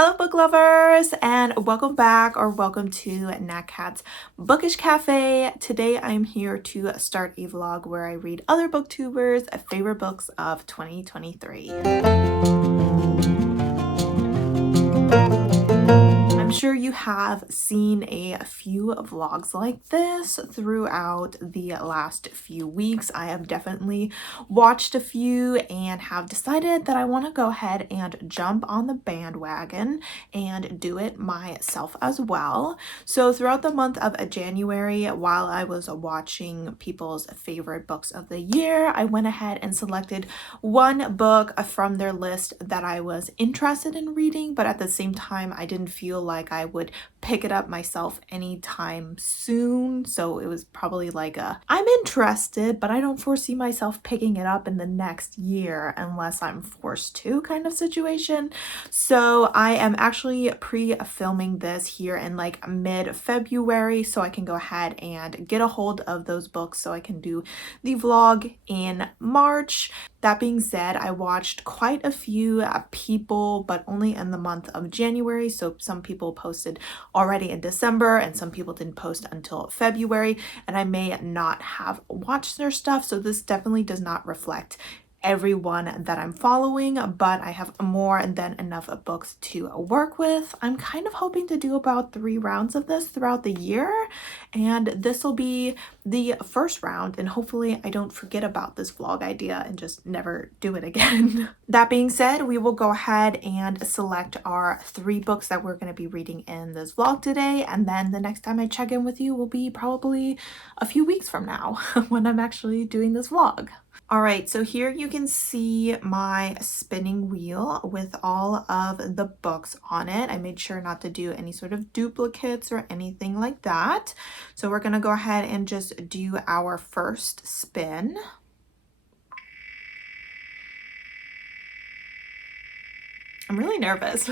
Hello book lovers, and welcome back or welcome to Nat Cat's Bookish Cafe. Today I'm here to start a vlog where I read other booktubers' favorite books of 2023. I'm sure you have seen a few vlogs like this throughout the last few weeks. I have definitely watched a few and have decided that I want to go ahead and jump on the bandwagon and do it myself as well. So throughout the month of January, while I was watching people's favorite books of the year, I went ahead and selected one book from their list that I was interested in reading, but at the same time I didn't feel like I would pick it up myself anytime soon. So it was probably like I'm interested, but I don't foresee myself picking it up in the next year unless I'm forced to kind of situation. So I am actually pre-filming this here in like mid-February so I can go ahead and get a hold of those books so I can do the vlog in March. That being said, I watched quite a few people, but only in the month of January. So some people posted already in December and some people didn't post until February, and I may not have watched their stuff. So this definitely does not reflect everyone that I'm following, but I have more than enough books to work with. I'm kind of hoping to do about 3 rounds of this throughout the year, and this will be the first round, and hopefully I don't forget about this vlog idea and just never do it again. That being said, we will go ahead and select our 3 books that we're going to be reading in this vlog today, and then the next time I check in with you will be probably a few weeks from now when I'm actually doing this vlog. All right, so here you can see my spinning wheel with all of the books on it. I made sure not to do any sort of duplicates or anything like that. So we're gonna go ahead and just do our first spin. I'm really nervous.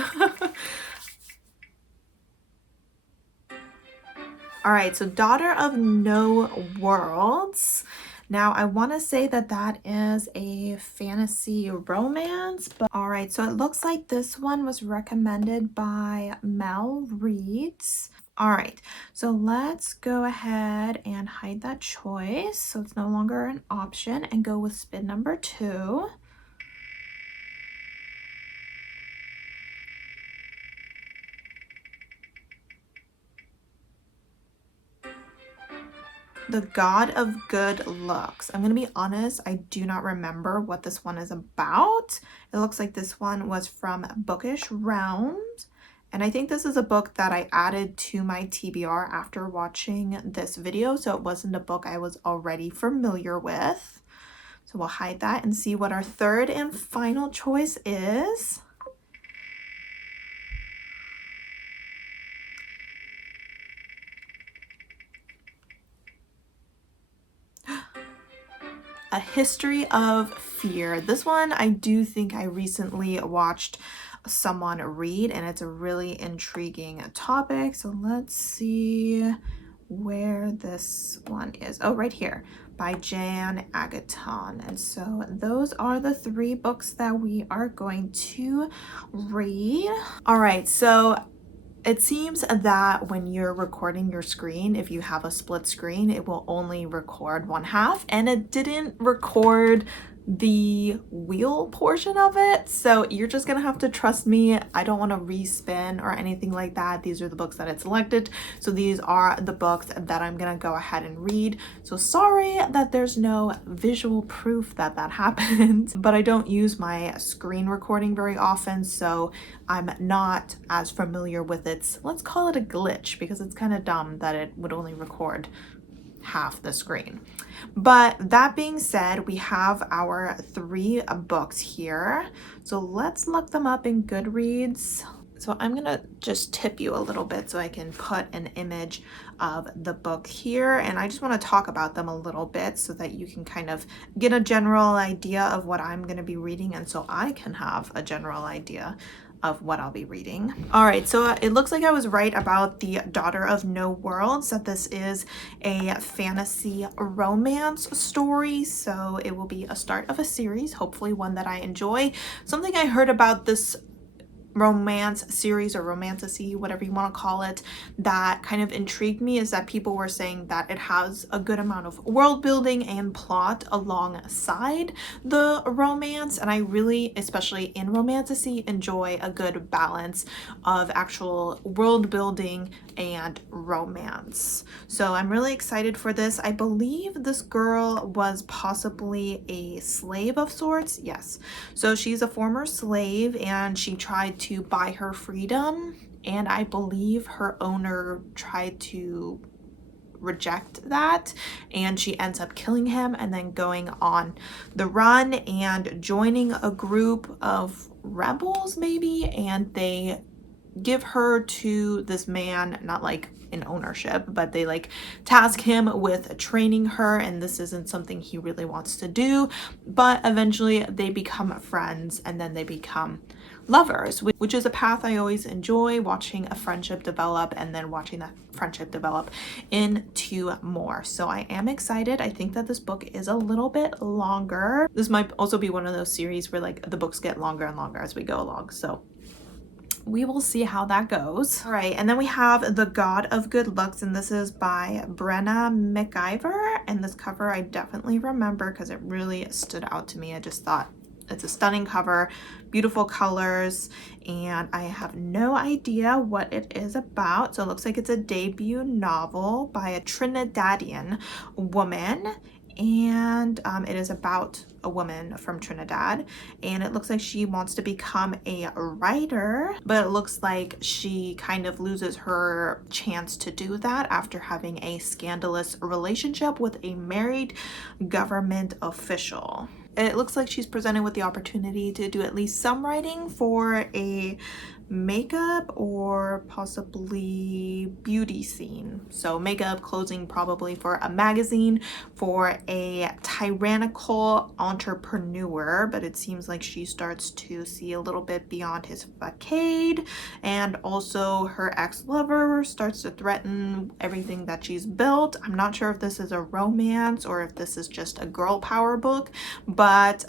All right, so Daughter of No Worlds. Now, I want to say that that is a fantasy romance, but all right, so it looks like this one was recommended by Mel Reads. All right, so let's go ahead and hide that choice so it's no longer an option and go with spin number 2. The God of Good Looks. I'm going to be honest, I do not remember what this one is about. It looks like this one was from Bookish Realms. And I think this is a book that I added to my TBR after watching this video. So it wasn't a book I was already familiar with. So we'll hide that and see what our third and final choice is. A History of Fear. This one I do think I recently watched someone read, and it's a really intriguing topic. So let's see where this one is. Oh, right here, by Jan Agaton. And so those are the 3 books that we are going to read. All right, so it seems that when you're recording your screen, if you have a split screen, it will only record 1/2, and it didn't record the wheel portion of it. So you're just gonna have to trust me. I don't want to respin or anything like that. These are the books that it selected. So these are the books that I'm gonna go ahead and read. So sorry that there's no visual proof that that happened, but I don't use my screen recording very often, so I'm not as familiar with its, let's call it a glitch, because it's kind of dumb that it would only record half the screen. But that being said, we have our 3 books here. So let's look them up in Goodreads. So I'm gonna just tip you a little bit so I can put an image of the book here, and I just want to talk about them a little bit so that you can kind of get a general idea of what I'm going to be reading, and so I can have a general idea of what I'll be reading. All right, so it looks like I was right about the Daughter of No Worlds, that this is a fantasy romance story. So it will be a start of a series, hopefully one that I enjoy. Something I heard about this romance series or romantasy, whatever you want to call it, that kind of intrigued me is that people were saying that it has a good amount of world building and plot alongside the romance, and I really, especially in romantasy, enjoy a good balance of actual world building and romance. So I'm really excited for this. I believe this girl was possibly a slave of sorts. Yes. So she's a former slave and she tried to buy her freedom, and I believe her owner tried to reject that, and she ends up killing him and then going on the run and joining a group of rebels maybe, and they give her to this man, not like in ownership, but they like task him with training her, and this isn't something he really wants to do, but eventually they become friends and then they become lovers, which is a path I always enjoy, watching a friendship develop and then watching that friendship develop into more. So I am excited. I think that this book is a little bit longer. This might also be one of those series where like the books get longer and longer as we go along, so we will see how that goes. All right, and then we have The God of Good Looks, and this is by Breanne Ivor, and this cover I definitely remember because it really stood out to me. I just thought it's a stunning cover, beautiful colors, and I have no idea what it is about. So it looks like it's a debut novel by a Trinidadian woman, and it is about a woman from Trinidad, and it looks like she wants to become a writer, but it looks like she kind of loses her chance to do that after having a scandalous relationship with a married government official. It looks like she's presented with the opportunity to do at least some writing for a makeup or possibly beauty scene. So makeup, clothing, probably for a magazine, for a tyrannical entrepreneur, but it seems like she starts to see a little bit beyond his facade, and also her ex-lover starts to threaten everything that she's built. I'm not sure if this is a romance or if this is just a girl power book, but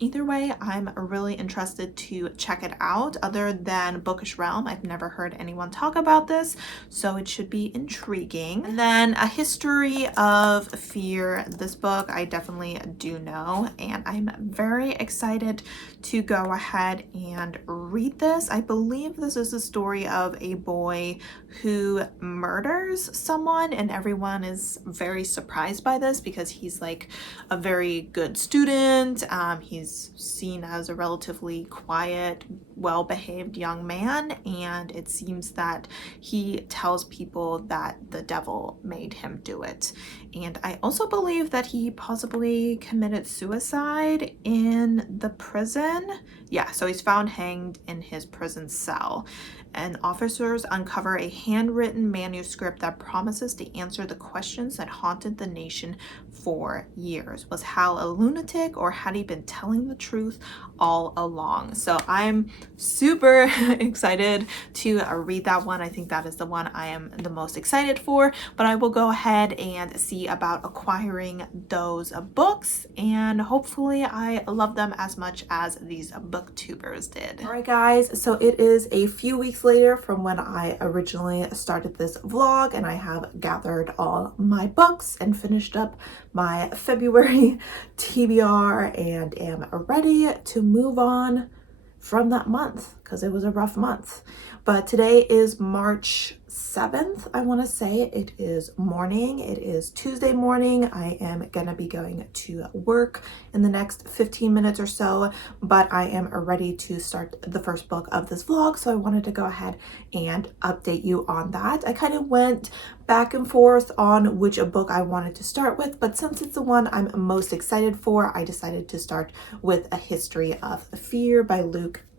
either way, I'm really interested to check it out. Other than Bookish Realm, I've never heard anyone talk about this, so it should be intriguing. And then A History of Fear. This book I definitely do know, and I'm very excited to go ahead and read this. I believe this is the story of a boy who murders someone, and everyone is very surprised by this because he's like a very good student. He's seen as a relatively quiet, well-behaved young man, and it seems that he tells people that the devil made him do it. And I also believe that he possibly committed suicide in the prison. Yeah, so he's found hanged in his prison cell, and officers uncover a handwritten manuscript that promises to answer the questions that haunted the nation for years. Was Hal a lunatic, or had he been telling the truth all along? So I'm super excited to read that one. I think that is the one I am the most excited for, but I will go ahead and see about acquiring those books, and hopefully I love them as much as these booktubers did. All right guys, so it is a few weeks later from when I originally started this vlog, and I have gathered all my books and finished up my February TBR and am ready to move on from that month because it was a rough month. But today is March 7th, I want to say. It is morning. It is Tuesday morning. I am gonna be going to work in the next 15 minutes or so, but I am ready to start the first book of this vlog, so I wanted to go ahead and update you on that. I kind of went back and forth on which book I wanted to start with, but since it's the one I'm most excited for, I decided to start with A History of Fear by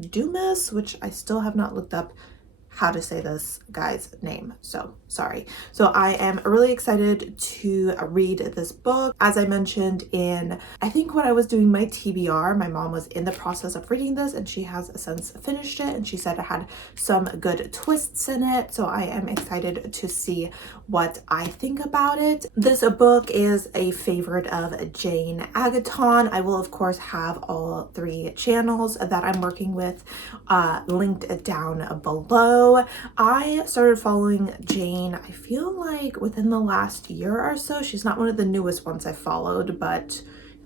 Dumas, which I still have not looked up how to say this guy's name, so sorry. So I am really excited to read this book. As I mentioned in, I think when I was doing my TBR, my mom was in the process of reading this and she has since finished it, and she said it had some good twists in it, so I am excited to see what I think about it. This book is a favorite of Jane Agaton. I will of course have all 3 channels that I'm working with linked down below. I started following Jane, I feel like within the last year or so. She's not one of the newest ones I followed, but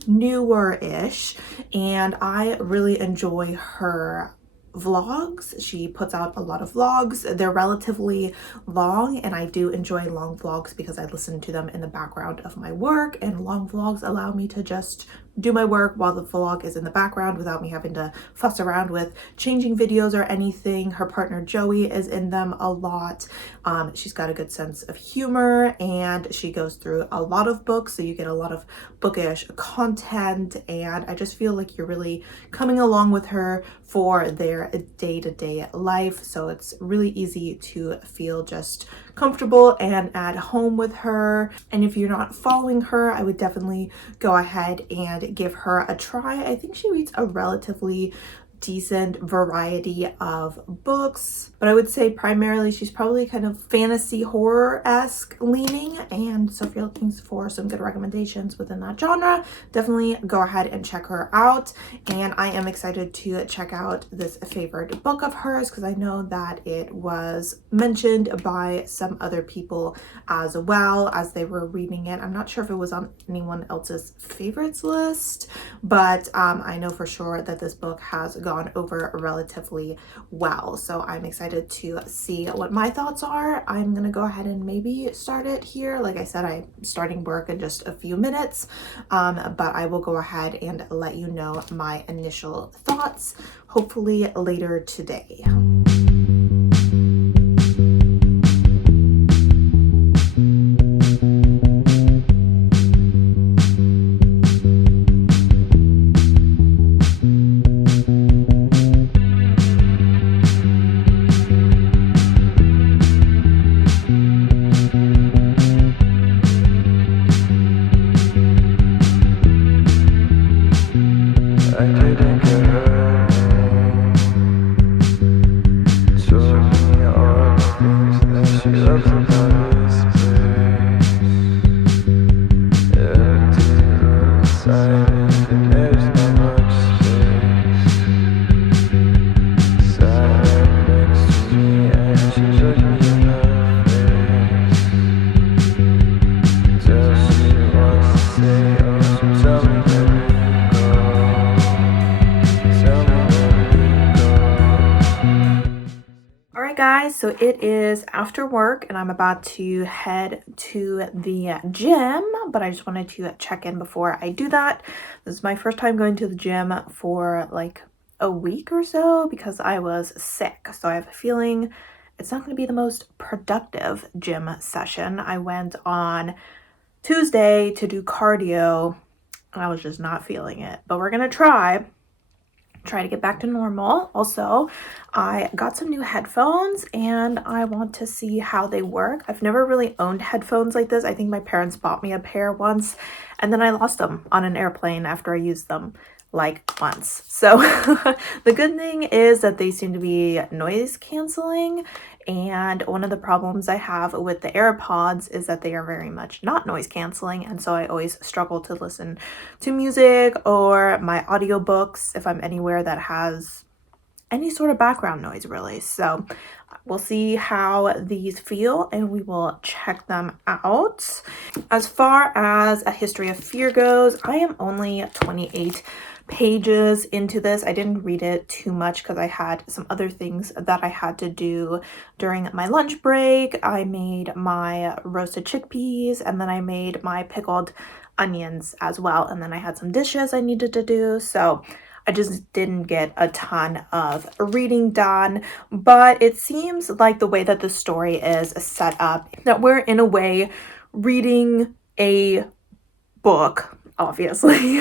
newer-ish, and I really enjoy her vlogs. She puts out a lot of vlogs. They're relatively long, and I do enjoy long vlogs because I listen to them in the background of my work, and long vlogs allow me to just do my work while the vlog is in the background without me having to fuss around with changing videos or anything. Her partner Joey is in them a lot. She's got a good sense of humor, and she goes through a lot of books, so you get a lot of bookish content, and I just feel like you're really coming along with her for their day-to-day life. So it's really easy to feel just comfortable and at home with her. And if you're not following her, I would definitely go ahead and give her a try. I think she reads a relatively decent variety of books, but I would say primarily she's probably kind of fantasy horror-esque leaning, and so if you're looking for some good recommendations within that genre, definitely go ahead and check her out. And I am excited to check out this favorite book of hers because I know that it was mentioned by some other people as well as they were reading it. I'm not sure if it was on anyone else's favorites list, but I know for sure that this book has gone over relatively well, so I'm excited to see what my thoughts are. I'm gonna go ahead and maybe start it here. Like I said, I'm starting work in just a few minutes, but I will go ahead and let you know my initial thoughts hopefully later today. Guys, so it is after work and I'm about to head to the gym, but I just wanted to check in before I do that. This is my first time going to the gym for like a week or so because I was sick, so I have a feeling it's not going to be the most productive gym session. I went on Tuesday to do cardio and I was just not feeling it, but we're gonna try to get back to normal. Also, I got some new headphones and I want to see how they work. I've never really owned headphones like this. I think my parents bought me a pair once and then I lost them on an airplane after I used them like once. So the good thing is that they seem to be noise canceling, and one of the problems I have with the AirPods is that they are very much not noise canceling, and so I always struggle to listen to music or my audiobooks if I'm anywhere that has any sort of background noise really. So we'll see how these feel and we will check them out. As far as A History of Fear goes, I am only 28 pages into this. I didn't read it too much because I had some other things that I had to do during my lunch break. I made my roasted chickpeas and then I made my pickled onions as well, and then I had some dishes I needed to do, so I just didn't get a ton of reading done. But it seems like the way that the story is set up, that we're in a way reading a book, obviously,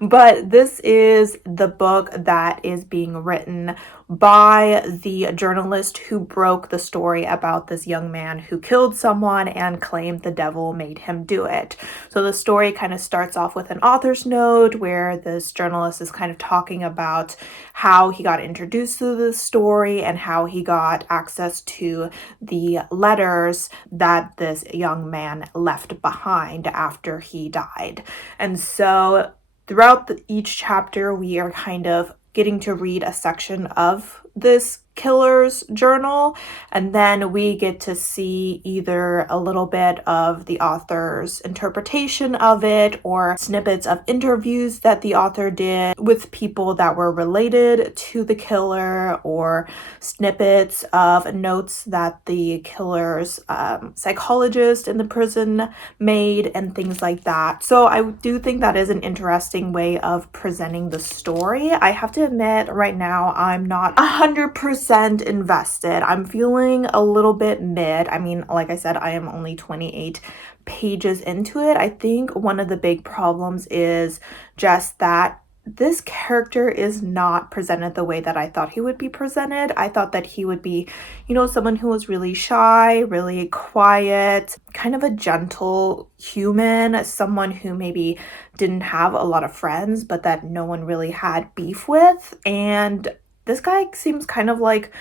but this is the book that is being written by the journalist who broke the story about this young man who killed someone and claimed the devil made him do it. So the story kind of starts off with an author's note where this journalist is kind of talking about how he got introduced to the story and how he got access to the letters that this young man left behind after he died. And so throughout each chapter, we are kind of getting to read a section of this killer's journal, and then we get to see either a little bit of the author's interpretation of it or snippets of interviews that the author did with people that were related to the killer, or snippets of notes that the killer's psychologist in the prison made, and things like that. So I do think that is an interesting way of presenting the story. I have to admit right now I'm not 100% invested. I'm feeling a little bit mid. I mean, like I said, I am only 28 pages into it. I think one of the big problems is just that this character is not presented the way that I thought he would be presented. I thought that he would be, someone who was really shy, really quiet, kind of a gentle human, someone who maybe didn't have a lot of friends, but that no one really had beef with. And this guy seems kind of like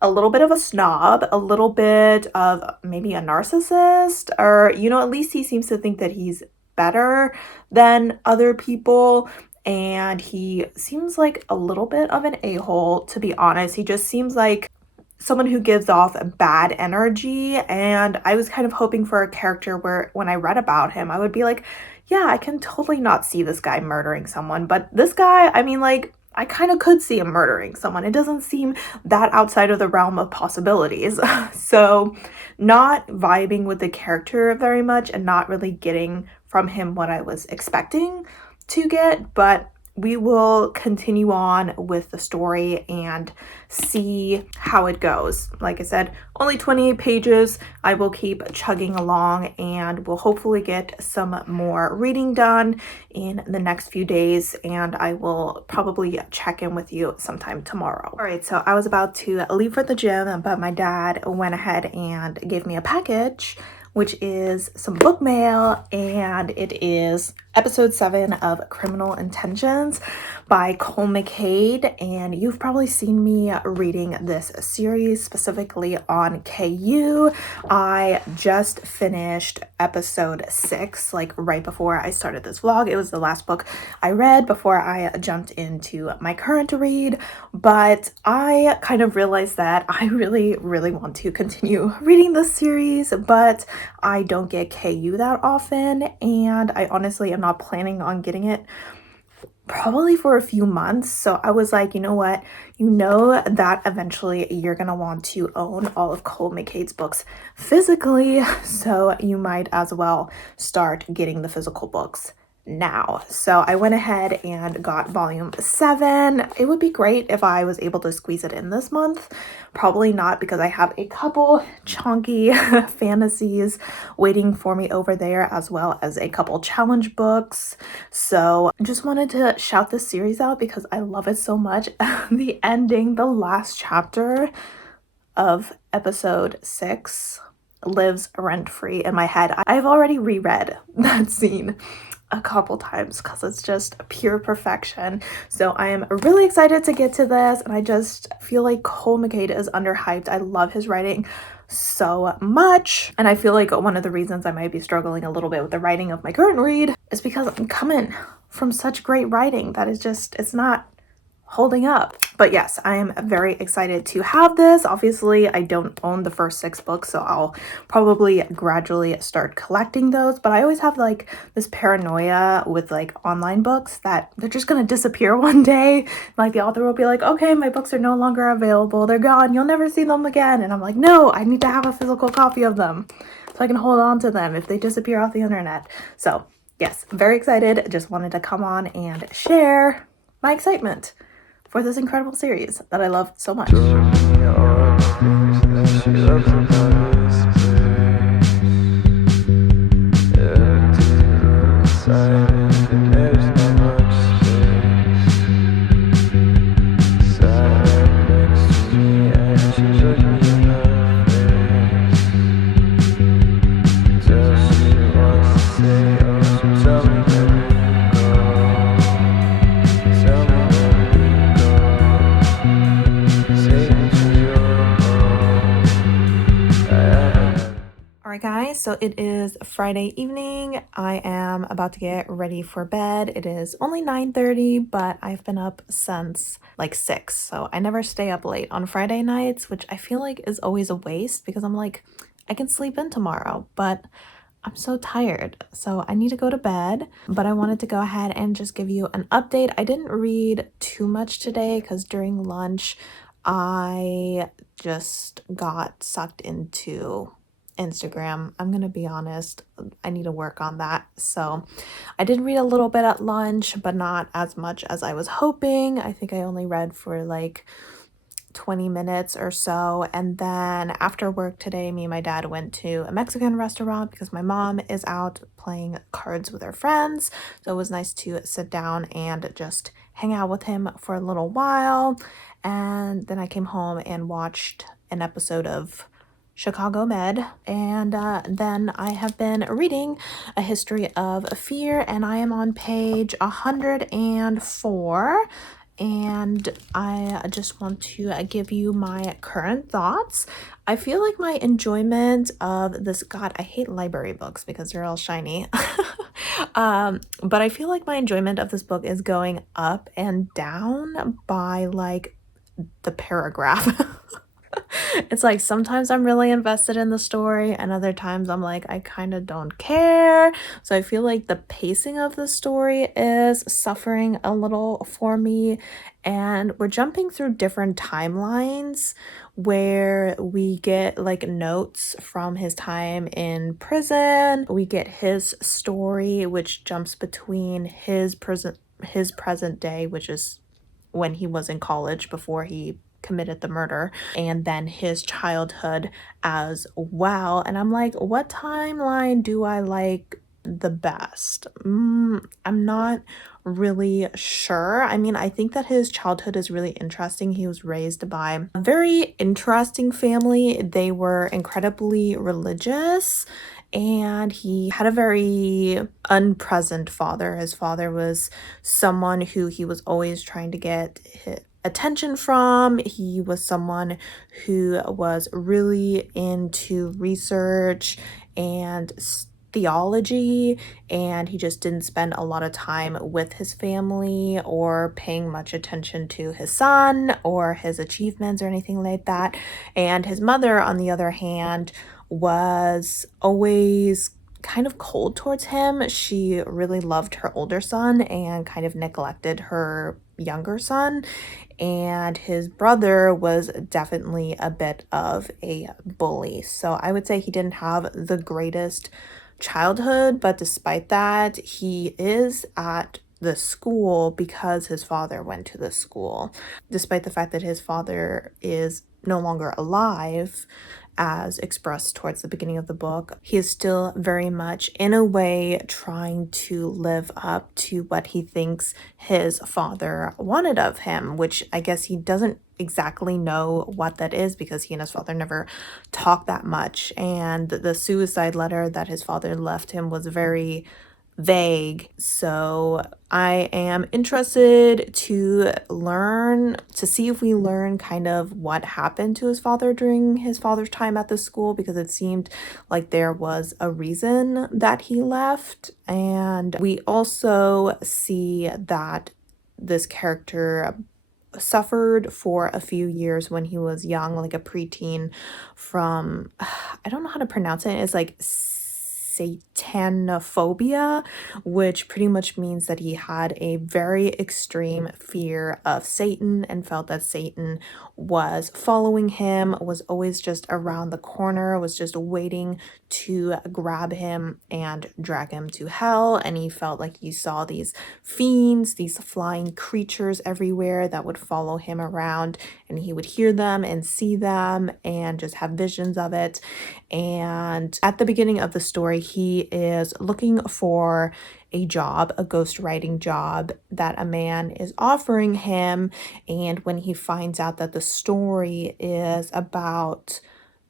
a little bit of a snob, a little bit of maybe a narcissist, or, at least he seems to think that he's better than other people. And he seems like a little bit of an a-hole, to be honest. He just seems like someone who gives off bad energy. And I was kind of hoping for a character where when I read about him, I would be like, yeah, I can totally not see this guy murdering someone. But this guy, I mean, like, I kind of could see him murdering someone. It doesn't seem that outside of the realm of possibilities. So not vibing with the character very much and not really getting from him what I was expecting to get, but we will continue on with the story and see how it goes. Like I said, only 28 pages. I will keep chugging along and we'll hopefully get some more reading done in the next few days, and I will probably check in with you sometime tomorrow. All right, so I was about to leave for the gym, but my dad went ahead and gave me a package, which is some book mail, and it is episode 7 of Criminal Intentions by Cole McCade. And you've probably seen me reading this series specifically on KU. I just finished episode 6, like right before I started this vlog. It was the last book I read before I jumped into my current read, but I kind of realized that I really want to continue reading this series, but I don't get KU that often, and I honestly am not planning on getting it probably for a few months. So I was like, you know what? That eventually you're gonna want to own all of Cole McCade's books physically, so you might as well start getting the physical books now. So I went ahead and got volume 7. It would be great if I was able to squeeze it in this month. Probably not, because I have a couple chunky fantasies waiting for me over there, as well as a couple challenge books. So I just wanted to shout this series out because I love it so much. The ending, the last chapter of episode 6 lives rent-free in my head. I've already reread that scene a couple times because it's just pure perfection. So I am really excited to get to this, and I just feel like Cole McCade is underhyped. I love his writing so much, and I feel like one of the reasons I might be struggling a little bit with the writing of my current read is because I'm coming from such great writing that is just, it's not holding up. But yes, I am very excited to have this. Obviously, I don't own the first 6 books, so I'll probably gradually start collecting those. But I always have like this paranoia with like online books that they're just gonna disappear one day. Like the author will be like, okay, my books are no longer available. They're gone. You'll never see them again. And I'm like, no, I need to have a physical copy of them so I can hold on to them if they disappear off the internet. So yes, very excited. Just wanted to come on and share my excitement for this incredible series that I love so much. guys, so it is Friday evening. I am about to get ready for bed. It is only 9:30, but I've been up since like 6, so I never stay up late on Friday nights, which I feel like is always a waste because I'm like, I can sleep in tomorrow, but I'm so tired, so I need to go to bed. But I wanted to go ahead and just give you an update. I didn't read too much today because during lunch I just got sucked into Instagram. I'm gonna be honest, I need to work on that. So I did read a little bit at lunch, but not as much as I was hoping. I think I only read for like 20 minutes or so. And then after work today, me and my dad went to a Mexican restaurant because my mom is out playing cards with her friends. So it was nice to sit down and just hang out with him for a little while. And then I came home and watched an episode of Chicago Med, and then I have been reading A History of Fear, and I am on page 104, and I just want to give you my current thoughts. I feel like my enjoyment of this, God, I hate library books because they're all shiny. But I feel like my enjoyment of this book is going up and down by like the paragraph. It's like sometimes I'm really invested in the story and other times I'm like, I kind of don't care. So I feel like the pacing of the story is suffering a little for me, and we're jumping through different timelines where we get like notes from his time in prison. We get his story, which jumps between his present day, which is when he was in college before he committed the murder, and then his childhood as well. And I'm like, what timeline do I like the best? I'm not really sure. I mean, I think that his childhood is really interesting. He was raised by a very interesting family. They were incredibly religious, and he had a very unpresent father. His father was someone who he was always trying to get attention from. He was someone who was really into research and theology, and he just didn't spend a lot of time with his family or paying much attention to his son or his achievements or anything like that. And his mother, on the other hand, was always kind of cold towards him. She really loved her older son and kind of neglected her younger son. And his brother was definitely a bit of a bully. So I would say he didn't have the greatest childhood, but despite that, he is at the school because his father went to the school. Despite the fact that his father is no longer alive, as expressed towards the beginning of the book, he is still very much, in a way, trying to live up to what he thinks his father wanted of him, which I guess he doesn't exactly know what that is because he and his father never talked that much. And the suicide letter that his father left him was very vague. So I am interested to see if we learn kind of what happened to his father during his father's time at the school, because it seemed like there was a reason that he left. And we also see that this character suffered for a few years when he was young, like a preteen, from I don't know how to pronounce it. It's like satanophobia, which pretty much means that he had a very extreme fear of Satan and felt that Satan was following him, was always just around the corner, was just waiting to grab him and drag him to hell. And he felt like he saw these fiends, these flying creatures everywhere that would follow him around, and he would hear them and see them and just have visions of it. And at the beginning of the story, he is looking for a job, a ghostwriting job that a man is offering him. And when he finds out that the story is about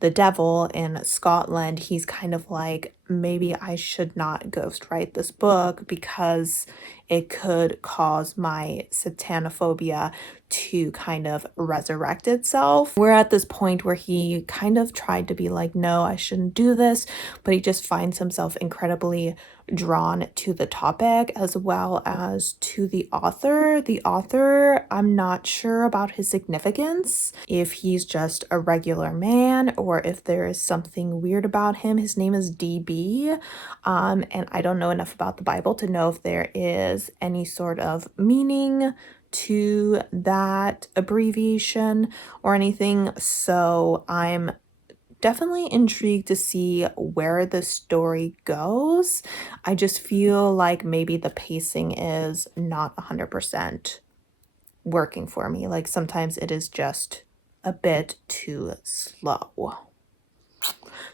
the devil in Scotland, he's kind of like, maybe I should not ghostwrite this book because it could cause my satanophobia to kind of resurrect itself. We're at this point where he kind of tried to be like, no, I shouldn't do this, but he just finds himself incredibly drawn to the topic as well as to the author. The author, I'm not sure about his significance, if he's just a regular man or if there is something weird about him. His name is DB, and I don't know enough about the Bible to know if there is any sort of meaning to that abbreviation or anything. So I'm definitely intrigued to see where the story goes. I just feel like maybe the pacing is not 100% working for me. Like sometimes it is just a bit too slow.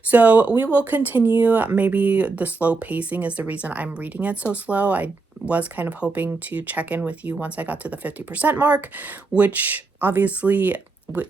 So we will continue. Maybe the slow pacing is the reason I'm reading it so slow. I was kind of hoping to check in with you once I got to the 50% mark, which obviously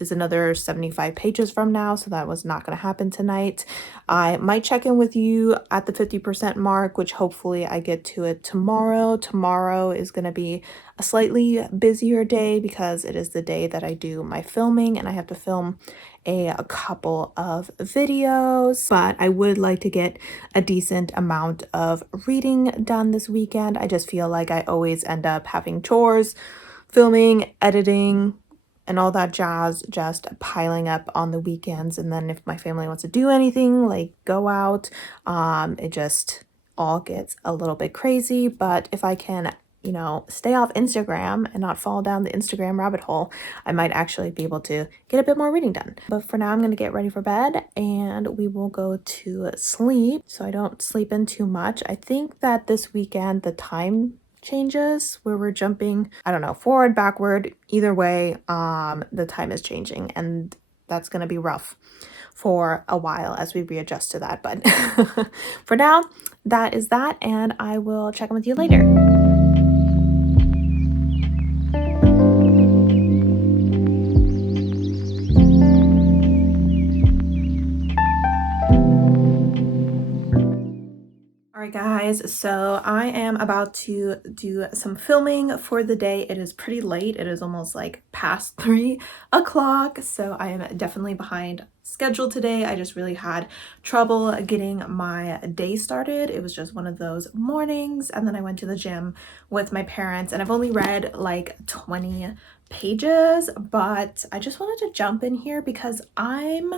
is another 75 pages from now, so that was not going to happen tonight. I might check in with you at the 50% mark, which hopefully I get to it tomorrow. Tomorrow is going to be a slightly busier day because it is the day that I do my filming, and I have to film a couple of videos, but I would like to get a decent amount of reading done this weekend. I just feel like I always end up having chores, filming, editing, and all that jazz just piling up on the weekends. And then if my family wants to do anything, like go out, it just all gets a little bit crazy. But if I can, you know, stay off Instagram and not fall down the Instagram rabbit hole, I might actually be able to get a bit more reading done. But for now, I'm going to get ready for bed and we will go to sleep so I don't sleep in too much. I think that this weekend the time changes where we're jumping, I don't know, forward, backward, either way, the time is changing, and that's going to be rough for a while as we readjust to that. But for now, that is that, and I will check in with you later. Alright guys, so I am about to do some filming for the day. It is pretty late. It is almost like past 3 o'clock, so I am definitely behind schedule today. I just really had trouble getting my day started. It was just one of those mornings, and then I went to the gym with my parents, and I've only read like 20 pages, but I just wanted to jump in here because I'm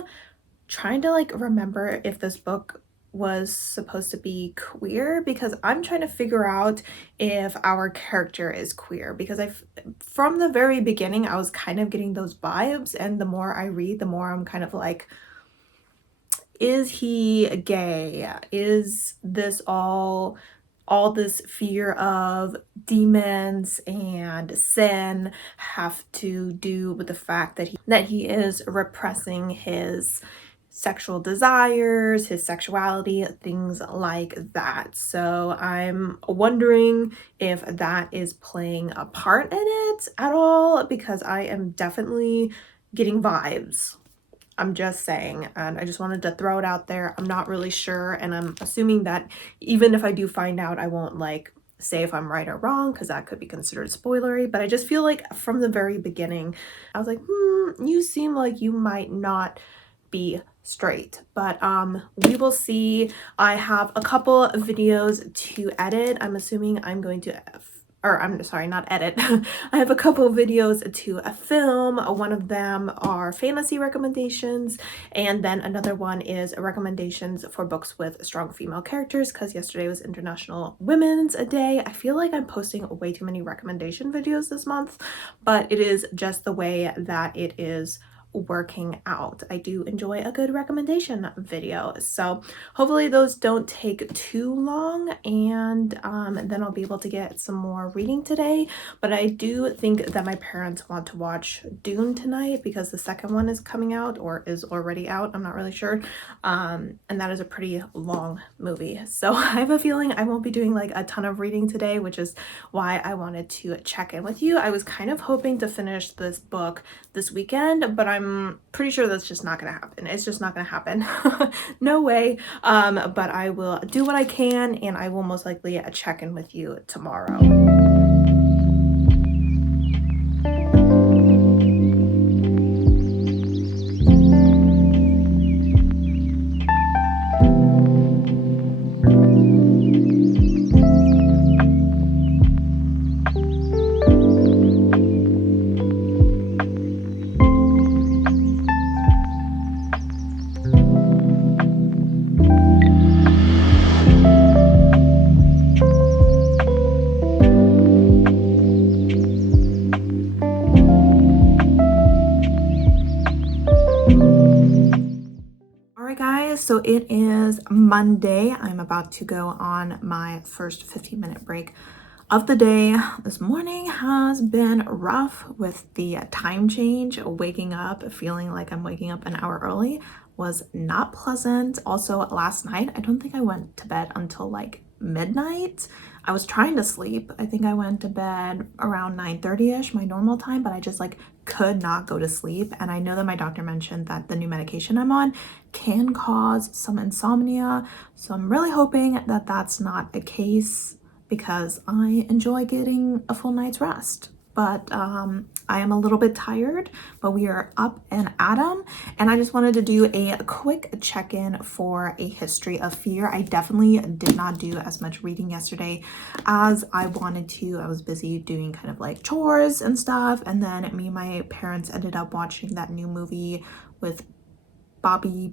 trying to like remember if this book was supposed to be queer, because I'm trying to figure out if our character is queer, because from the very beginning I was kind of getting those vibes, and the more I read, the more I'm kind of like, is he gay? Is this all this fear of demons and sin have to do with the fact that he is repressing his sexual desires, his sexuality, things like that? So I'm wondering if that is playing a part in it at all, because I am definitely getting vibes. I'm just saying, and I just wanted to throw it out there. I'm not really sure, and I'm assuming that even if I do find out, I won't like say if I'm right or wrong, because that could be considered spoilery. But I just feel like from the very beginning I was like, you seem like you might not be straight, but we will see. I have a couple of videos to edit. I'm assuming I'm going to I'm sorry, not edit. I have a couple of videos to film. One of them are fantasy recommendations, and then another one is recommendations for books with strong female characters, because yesterday was International Women's Day. I feel like I'm posting way too many recommendation videos this month, but it is just the way that it is working out. I do enjoy a good recommendation video, so hopefully those don't take too long, and then I'll be able to get some more reading today. But I do think that my parents want to watch Dune tonight because the second one is coming out, or is already out, I'm not really sure, and that is a pretty long movie, so I have a feeling I won't be doing like a ton of reading today, which is why I wanted to check in with you. I was kind of hoping to finish this book this weekend, but I'm I'm pretty sure that's just not gonna happen. It's just not gonna happen. No way. But I will do what I can, and I will most likely check in with you tomorrow. So it is Monday. I'm about to go on my first 15-minute break of the day. This morning has been rough with the time change. Waking up feeling like I'm waking up an hour early was not pleasant. Also, last night, I don't think I went to bed until like midnight. I was trying to sleep. I think I went to bed around 9:30ish, my normal time, but I just like could not go to sleep. And I know that my doctor mentioned that the new medication I'm on can cause some insomnia. So I'm really hoping that that's not the case, because I enjoy getting a full night's rest. But I am a little bit tired, but we are up and at 'em. And I just wanted to do a quick check-in for a history of fear. I definitely did not do as much reading yesterday as I wanted to. I was busy doing kind of like chores and stuff. And then me and my parents ended up watching that new movie with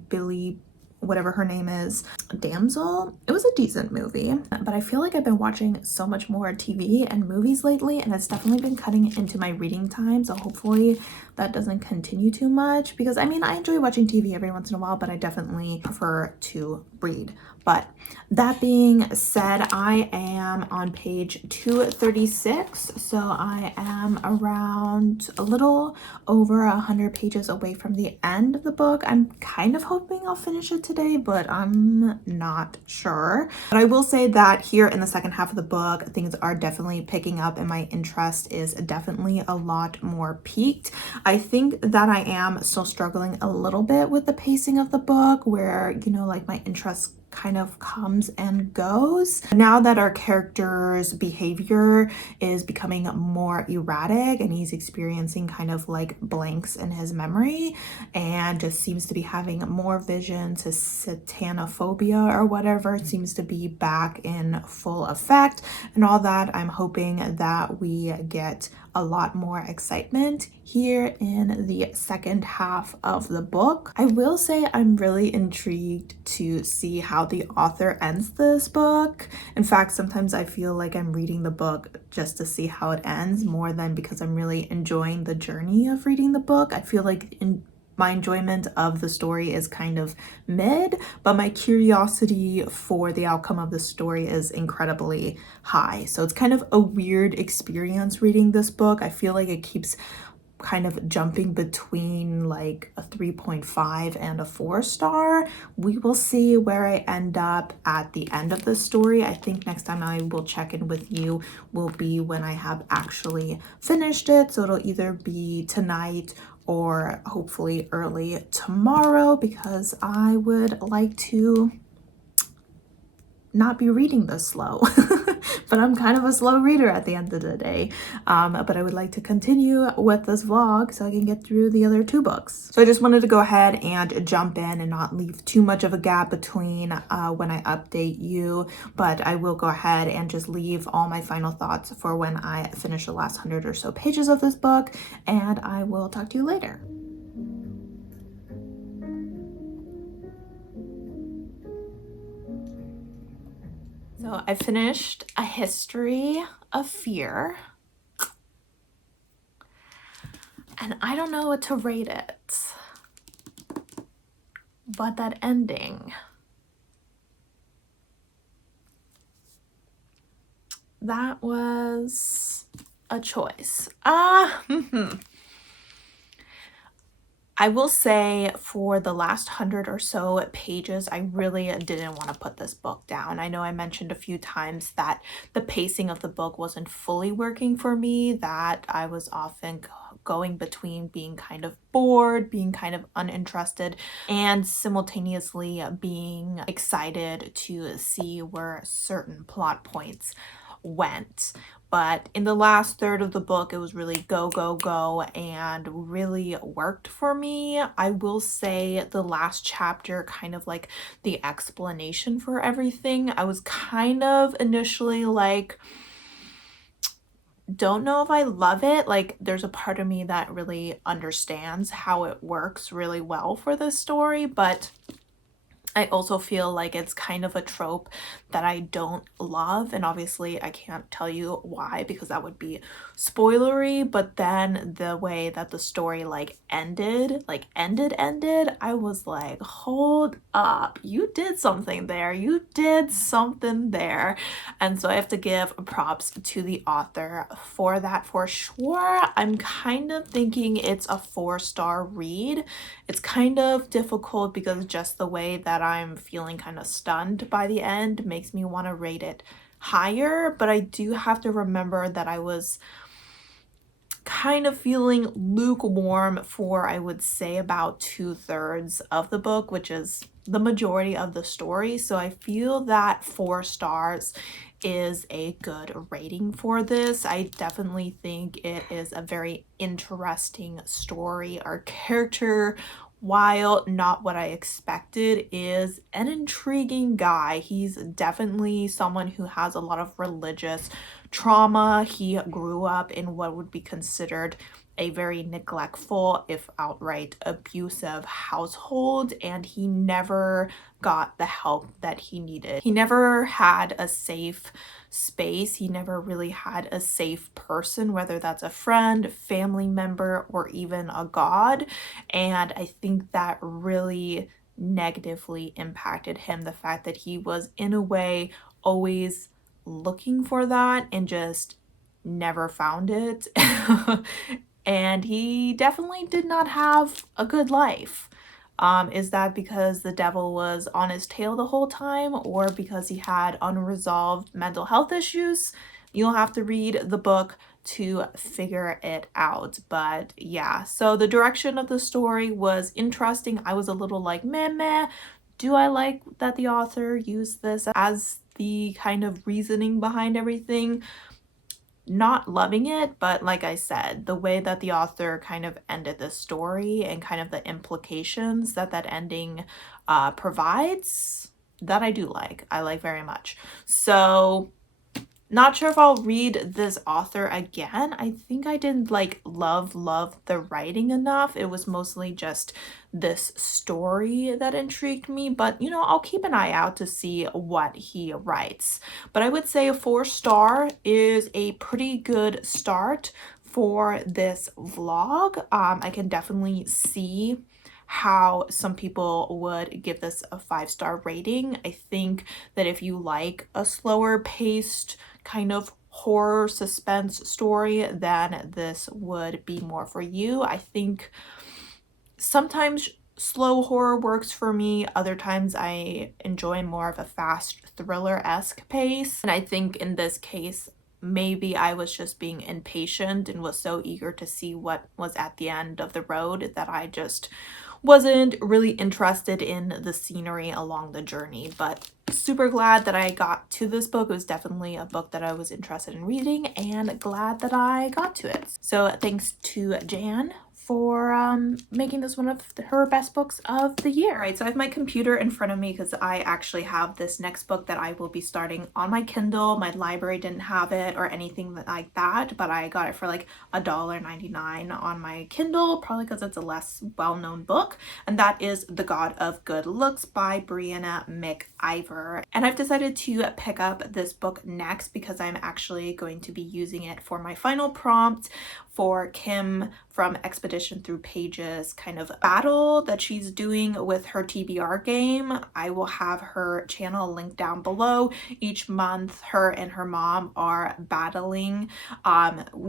Billy, whatever her name is, Damsel. It was a decent movie, but I feel like I've been watching so much more TV and movies lately, and it's definitely been cutting into my reading time. So hopefully that doesn't continue too much, because I mean, I enjoy watching TV every once in a while, but I definitely prefer to read. But that being said, I am on page 236, so I am around a little over 100 pages away from the end of the book. I'm kind of hoping I'll finish it today, but I'm not sure. But I will say that here in the second half of the book, things are definitely picking up, and my interest is definitely a lot more peaked. I think that I am still struggling a little bit with the pacing of the book, where, you know, like my interest kind of comes and goes. Now that our character's behavior is becoming more erratic, and he's experiencing kind of like blanks in his memory, and just seems to be having more visions, his satanophobia or whatever seems to be back in full effect and all that, I'm hoping that we get a lot more excitement here in the second half of the book. I will say I'm really intrigued to see how the author ends this book. In fact, sometimes I feel like I'm reading the book just to see how it ends, more than because I'm really enjoying the journey of reading the book. I feel like my enjoyment of the story is kind of mid, but my curiosity for the outcome of the story is incredibly high. So it's kind of a weird experience reading this book. I feel like it keeps kind of jumping between like a 3.5 and a 4-star. We will see where I end up at the end of the story. I think next time I will check in with you will be when I have actually finished it. So it'll either be tonight or hopefully early tomorrow, because I would like to not be reading this slow. But I'm kind of a slow reader at the end of the day. But I would like to continue with this vlog so I can get through the other 2 books. So I just wanted to go ahead and jump in and not leave too much of a gap between when I update you. But I will go ahead and just leave all my final thoughts for when I finish the last 100 or so pages of this book. And I will talk to you later. So I finished A History of Fear, and I don't know what to rate it, but that ending, that was a choice. I will say for the last 100 or so pages, I really didn't want to put this book down. I know I mentioned a few times that the pacing of the book wasn't fully working for me, that I was often going between being kind of bored, being kind of uninterested, and simultaneously being excited to see where certain plot points went. But in the last third of the book, it was really go, go, go, and really worked for me. I will say the last chapter, kind of like the explanation for everything, I was kind of initially like, don't know if I love it. Like, there's a part of me that really understands how it works really well for this story, but I also feel like it's kind of a trope that I don't love, and obviously I can't tell you why because that would be spoilery. But then the way that the story ended, I was like, hold up, you did something there, and so I have to give props to the author for that for sure. I'm kind of thinking it's a 4-star read. It's kind of difficult because just the way that I'm feeling kind of stunned by the end makes me want to rate it higher, but I do have to remember that I was kind of feeling lukewarm for, I would say, about 2/3 of the book, which is the majority of the story. So I feel that 4 stars is a good rating for this. I definitely think it is a very interesting story. Our character, while not what I expected, is an intriguing guy. He's definitely someone who has a lot of religious trauma. He grew up in what would be considered a very neglectful, if outright abusive household, and he never got the help that he needed. He never had a safe space. He never really had a safe person, whether that's a friend, family member, or even a god. And I think that really negatively impacted him. The fact that he was, in a way, always looking for that and just never found it. And he definitely did not have a good life. Is that because the devil was on his tail the whole time, or because he had unresolved mental health issues? You'll have to read the book to figure it out. But yeah, so the direction of the story was interesting. I was a little like, meh, meh. Do I like that the author used this as the kind of reasoning behind everything? Not loving it, but like I said, the way that the author kind of ended the story and kind of the implications that that ending provides, that I do like. I like very much. So not sure if I'll read this author again. I think I didn't love the writing enough. It was mostly just this story that intrigued me, but I'll keep an eye out to see what he writes. But I would say a 4-star is a pretty good start for this vlog. I can definitely see how some people would give this a 5-star rating. I think that if you like a slower paced kind of horror suspense story, then this would be more for you. I think sometimes slow horror works for me. Other times I enjoy more of a fast thriller-esque pace. And I think in this case, maybe I was just being impatient and was so eager to see what was at the end of the road that I just wasn't really interested in the scenery along the journey. But super glad that I got to this book. It was definitely a book that I was interested in reading, and glad that I got to it. So thanks to Jan for making this one of her best books of the year. All right, so I have my computer in front of me because I actually have this next book that I will be starting on my Kindle. My library didn't have it or anything like that, but I got it for like $1.99 on my Kindle, probably because it's a less well-known book, and that is The God of Good Looks by Breanne Ivor. And I've decided to pick up this book next because I'm actually going to be using it for my final prompt for Kim from Expedition Through Pages kind of battle that she's doing with her TBR game. I will have her channel linked down below. Each month, her and her mom are battling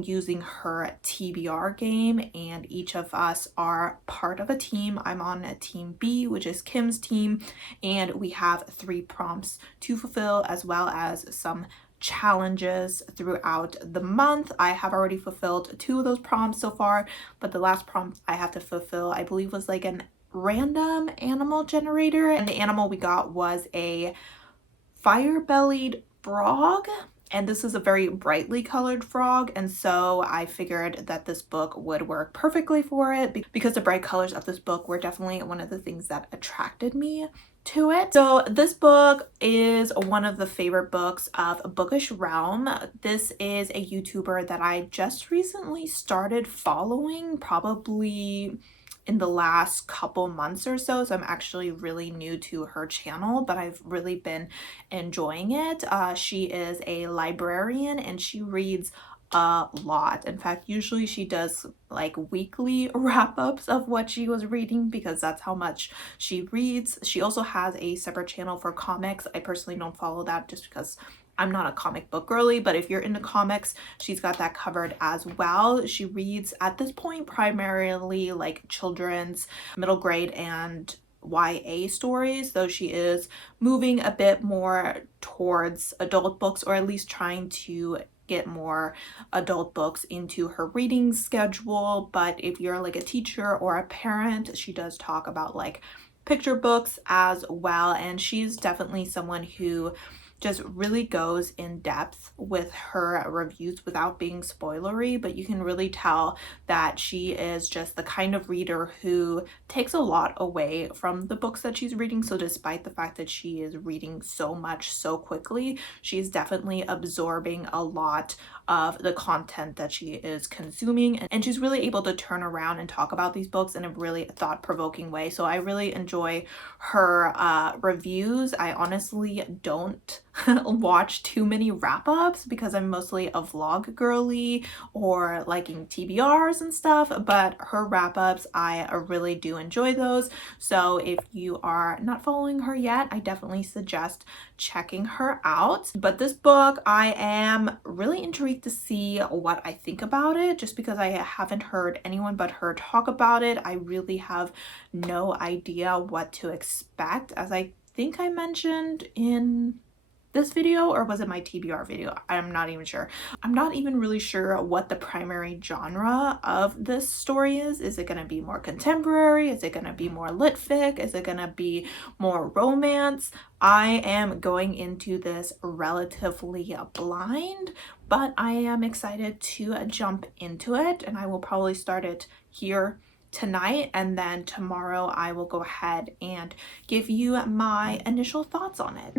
using her TBR game, and each of us are part of a team. I'm on a team B, which is Kim's team, and we have 3 prompts to fulfill, as well as some challenges throughout the month. I have already fulfilled 2 of those prompts so far, but the last prompt I have to fulfill, I believe, was like an random animal generator, and the animal we got was a fire-bellied frog, and this is a very brightly colored frog, and so I figured that this book would work perfectly for it because the bright colors of this book were definitely one of the things that attracted me to it. So this book is one of the favorite books of Bookish Realm. This is a YouTuber that I just recently started following, probably in the last couple months or so. So I'm actually really new to her channel, but I've really been enjoying it. She is a librarian and she reads a lot. In fact, usually she does like weekly wrap-ups of what she was reading because that's how much she reads. She also has a separate channel for comics. I personally don't follow that just because I'm not a comic book girly, but if you're into comics, she's got that covered as well. She reads at this point primarily like children's, middle grade, and YA stories, though she is moving a bit more towards adult books, or at least trying to get more adult books into her reading schedule. But if you're like a teacher or a parent, she does talk about like picture books as well, and she's definitely someone who just really goes in depth with her reviews without being spoilery, but you can really tell that she is just the kind of reader who takes a lot away from the books that she's reading. So despite the fact that she is reading so much so quickly, she's definitely absorbing a lot of the content that she is consuming, and she's really able to turn around and talk about these books in a really thought-provoking way. So I really enjoy her reviews. I honestly don't watch too many wrap-ups because I'm mostly a vlog girly or liking TBRs and stuff, but her wrap-ups, I really do enjoy those. So if you are not following her yet, I definitely suggest checking her out. But this book, I am really intrigued to see what I think about it, just because I haven't heard anyone but her talk about it. I really have no idea what to expect, as I think I mentioned in this video, or was it my TBR video? I'm not even sure. I'm not even really sure what the primary genre of this story is. Is it going to be more contemporary? Is it going to be more lit fic? Is it going to be more romance? I am going into this relatively blind, but I am excited to jump into it, and I will probably start it here tonight, and then tomorrow I will go ahead and give you my initial thoughts on it.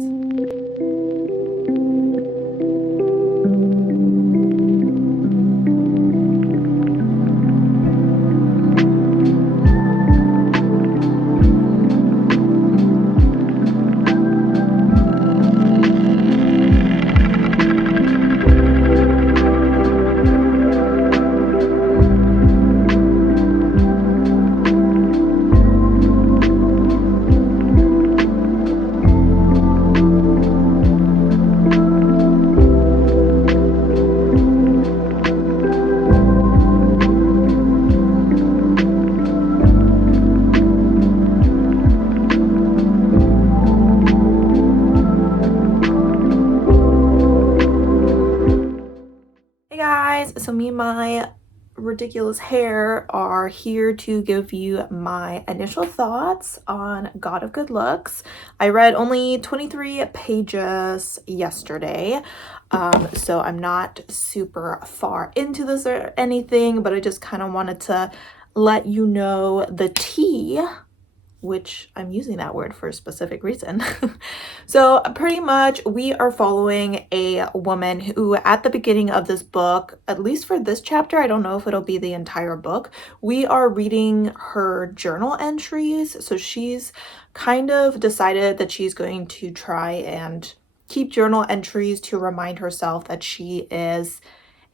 So me and my ridiculous hair are here to give you my initial thoughts on God of Good Looks. I read only 23 pages yesterday, so I'm not super far into this or anything, but I just kind of wanted to let you know the tea, which I'm using that word for a specific reason. So pretty much we are following a woman who, at the beginning of this book, at least for this chapter, I don't know if it'll be the entire book, we are reading her journal entries. So she's kind of decided that she's going to try and keep journal entries to remind herself that she is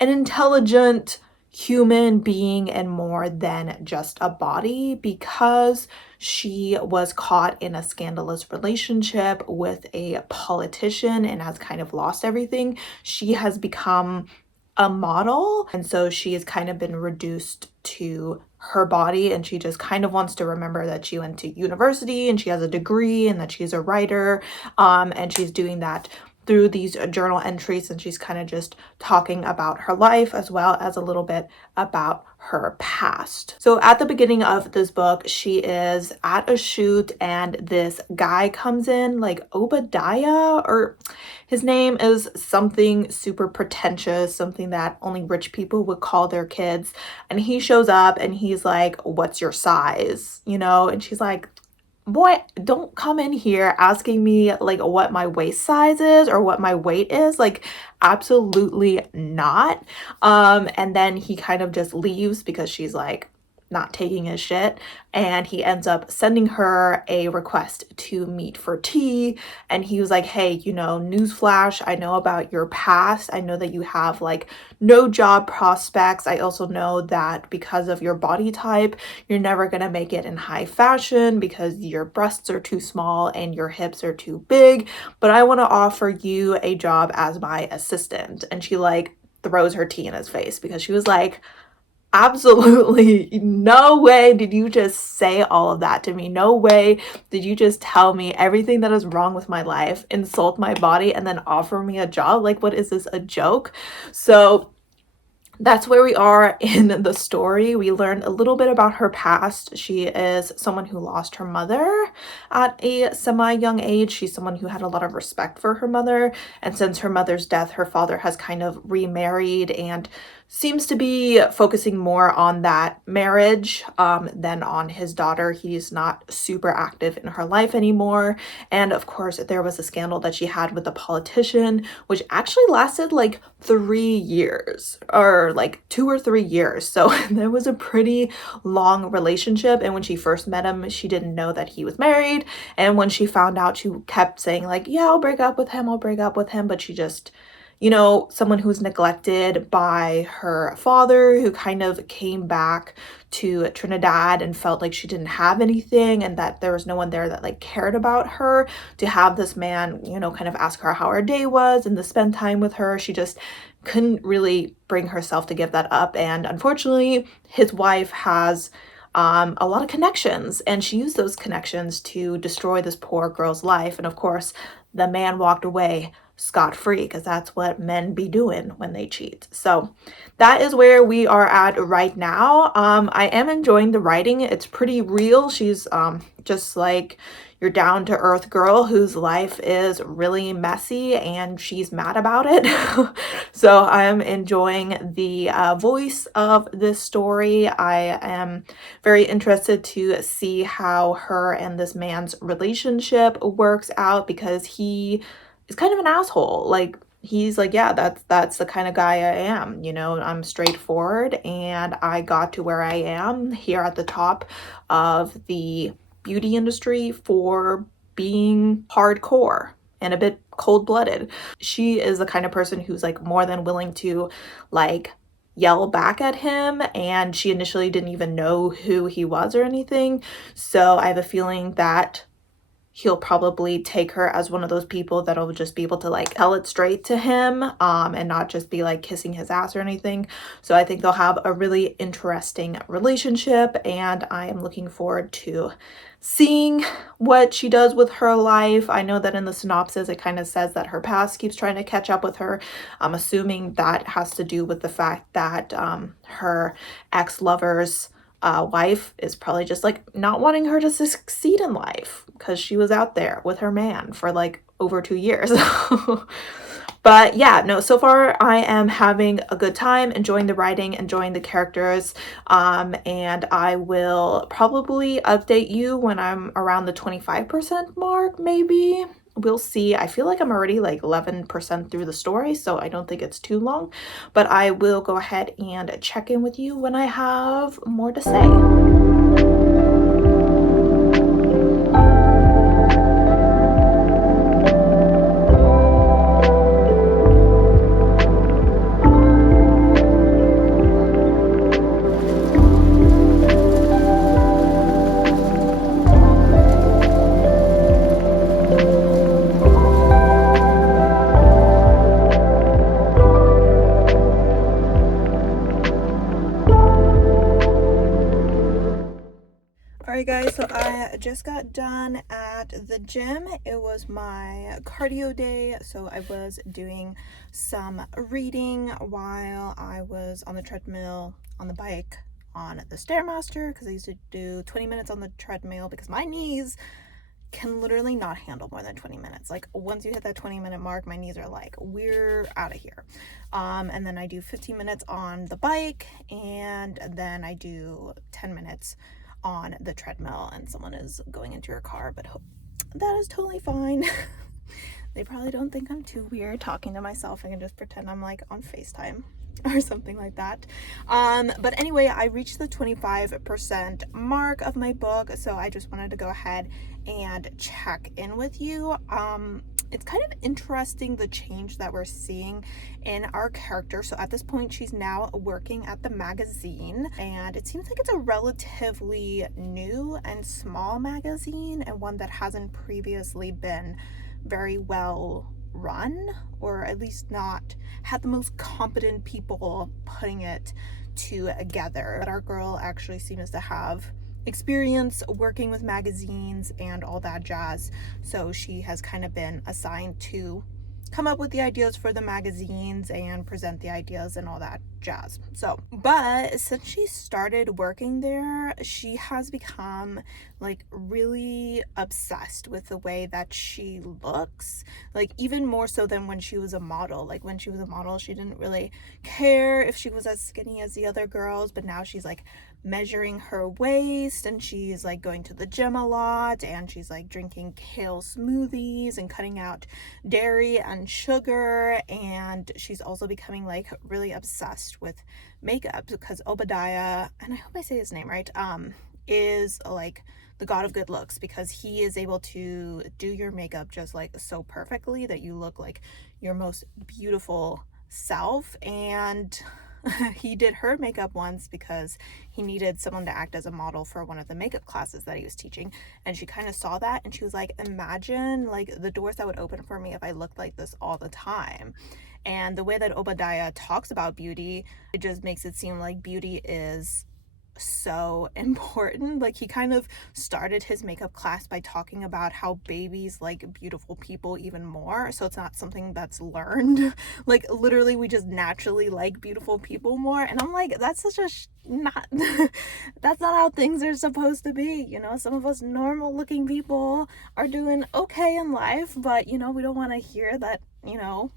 an intelligent human being and more than just a body, because she was caught in a scandalous relationship with a politician and has kind of lost everything. She has become a model, and so she has kind of been reduced to her body, and she just kind of wants to remember that she went to university and she has a degree and that she's a writer, and she's doing that through these journal entries, and she's kind of just talking about her life as well as a little bit about her past. So at the beginning of this book, she is at a shoot and this guy comes in, like Obadiah, or his name is something super pretentious, something that only rich people would call their kids. And he shows up and he's like, "What's your size?" You know, and she's like, "Boy, don't come in here asking me like what my waist size is or what my weight is. Like, absolutely not." And then he kind of just leaves because she's like not taking his shit, and he ends up sending her a request to meet for tea. And he was like, "Hey, you know, newsflash, I know about your past. I know that you have like no job prospects. I also know that because of your body type, you're never gonna make it in high fashion because your breasts are too small and your hips are too big, but I want to offer you a job as my assistant." And she like throws her tea in his face because she was like, "Absolutely no way did you just say all of that to me. No way did you just tell me everything that is wrong with my life, insult my body, and then offer me a job. Like, what is this, a joke?" So that's where we are in the story. We learned a little bit about her past. She is someone who lost her mother at a semi-young age. She's someone who had a lot of respect for her mother. And since her mother's death, her father has kind of remarried and seems to be focusing more on that marriage than on his daughter. He's not super active in her life anymore. And of course, there was a scandal that she had with a politician, which actually lasted like 3 years, or like 2 or 3 years. So there was a pretty long relationship. And when she first met him, she didn't know that he was married. And when she found out, she kept saying like, "Yeah, I'll break up with him. I'll break up with him." But she just, you know, someone who's neglected by her father, who kind of came back to Trinidad and felt like she didn't have anything and that there was no one there that like cared about her, to have this man, you know, kind of ask her how her day was and to spend time with her. She just couldn't really bring herself to give that up. And unfortunately, his wife has a lot of connections, and she used those connections to destroy this poor girl's life. And of course, the man walked away scot-free because that's what men be doing when they cheat. So that is where we are at right now. I am enjoying the writing. It's pretty real. She's just like your down-to-earth girl whose life is really messy and she's mad about it. So I'm enjoying the voice of this story. I am very interested to see how her and this man's relationship works out, because he is kind of an asshole. Like, he's like, "Yeah, that's the kind of guy I am. You know, I'm straightforward and I got to where I am here at the top of the beauty industry for being hardcore and a bit cold-blooded." She is the kind of person who's like more than willing to like yell back at him, and she initially didn't even know who he was or anything. So I have a feeling that he'll probably take her as one of those people that'll just be able to like tell it straight to him and not just be like kissing his ass or anything. So I think they'll have a really interesting relationship, and I am looking forward to seeing what she does with her life. I know that in the synopsis it kind of says that her past keeps trying to catch up with her. I'm assuming that has to do with the fact that her ex-lover's wife is probably just like not wanting her to succeed in life because she was out there with her man for like over 2 years. But yeah, no, so far I am having a good time, enjoying the writing, enjoying the characters, and I will probably update you when I'm around the 25% mark, maybe. We'll see. I feel like I'm already like 11% through the story, so I don't think it's too long, but I will go ahead and check in with you when I have more to say. just got done at the gym. It was my cardio day, so I was doing some reading while I was on the treadmill, on the bike, on the Stairmaster, because I used to do 20 minutes on the treadmill because my knees can literally not handle more than 20 minutes. Like, once you hit that 20-minute mark, my knees are like, we're out of here. And then I do 15 minutes on the bike, and then I do 10 minutes on the treadmill. And someone is going into your car, but that is totally fine. They probably don't think I'm too weird talking to myself. I can just pretend I'm like on FaceTime or something like that. But anyway, I reached the 25% mark of my book, so I just wanted to go ahead and check in with you. It's kind of interesting, the change that we're seeing in our character. So at this point, she's now working at the magazine, and it seems like it's a relatively new and small magazine, and one that hasn't previously been very well run, or at least not had the most competent people putting it together. But our girl actually seems to have experience working with magazines and all that jazz, so she has kind of been assigned to come up with the ideas for the magazines and present the ideas and all that jazz. So, but since she started working there, she has become like really obsessed with the way that she looks, like even more so than when she was a model. Like, when she was a model, she didn't really care if she was as skinny as the other girls, but now she's like measuring her waist, and she's like going to the gym a lot, and she's like drinking kale smoothies and cutting out dairy and sugar. And she's also becoming like really obsessed with makeup, because Obadiah, and I hope I say his name right, is like the god of good looks, because he is able to do your makeup just like so perfectly that you look like your most beautiful self. And he did her makeup once because he needed someone to act as a model for one of the makeup classes that he was teaching, and she kind of saw that and she was like, imagine like the doors that would open for me if I looked like this all the time. And the way that Obadiah talks about beauty, it just makes it seem like beauty is so important. Like, he kind of started his makeup class by talking about how babies like beautiful people even more, so it's not something that's learned. Like, literally, we just naturally like beautiful people more. And I'm like, that's such a not that's not how things are supposed to be, you know. Some of us normal looking people are doing okay in life, but you know, we don't want to hear that, you know,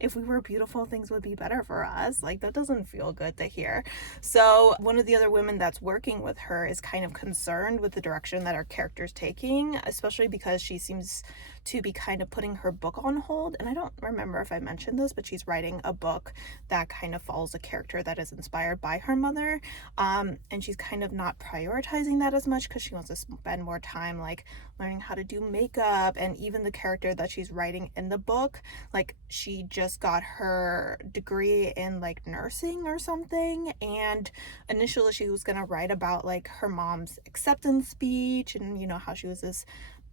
if we were beautiful, things would be better for us. Like, that doesn't feel good to hear. So one of the other women that's working with her is kind of concerned with the direction that our character's taking, especially because she seems to be kind of putting her book on hold. And I don't remember if I mentioned this, but she's writing a book that kind of follows a character that is inspired by her mother. And she's kind of not prioritizing that as much because she wants to spend more time like learning how to do makeup. And even the character that she's writing in the book, like, she just got her degree in like nursing or something, and initially she was gonna write about like her mom's acceptance speech and, you know, how she was this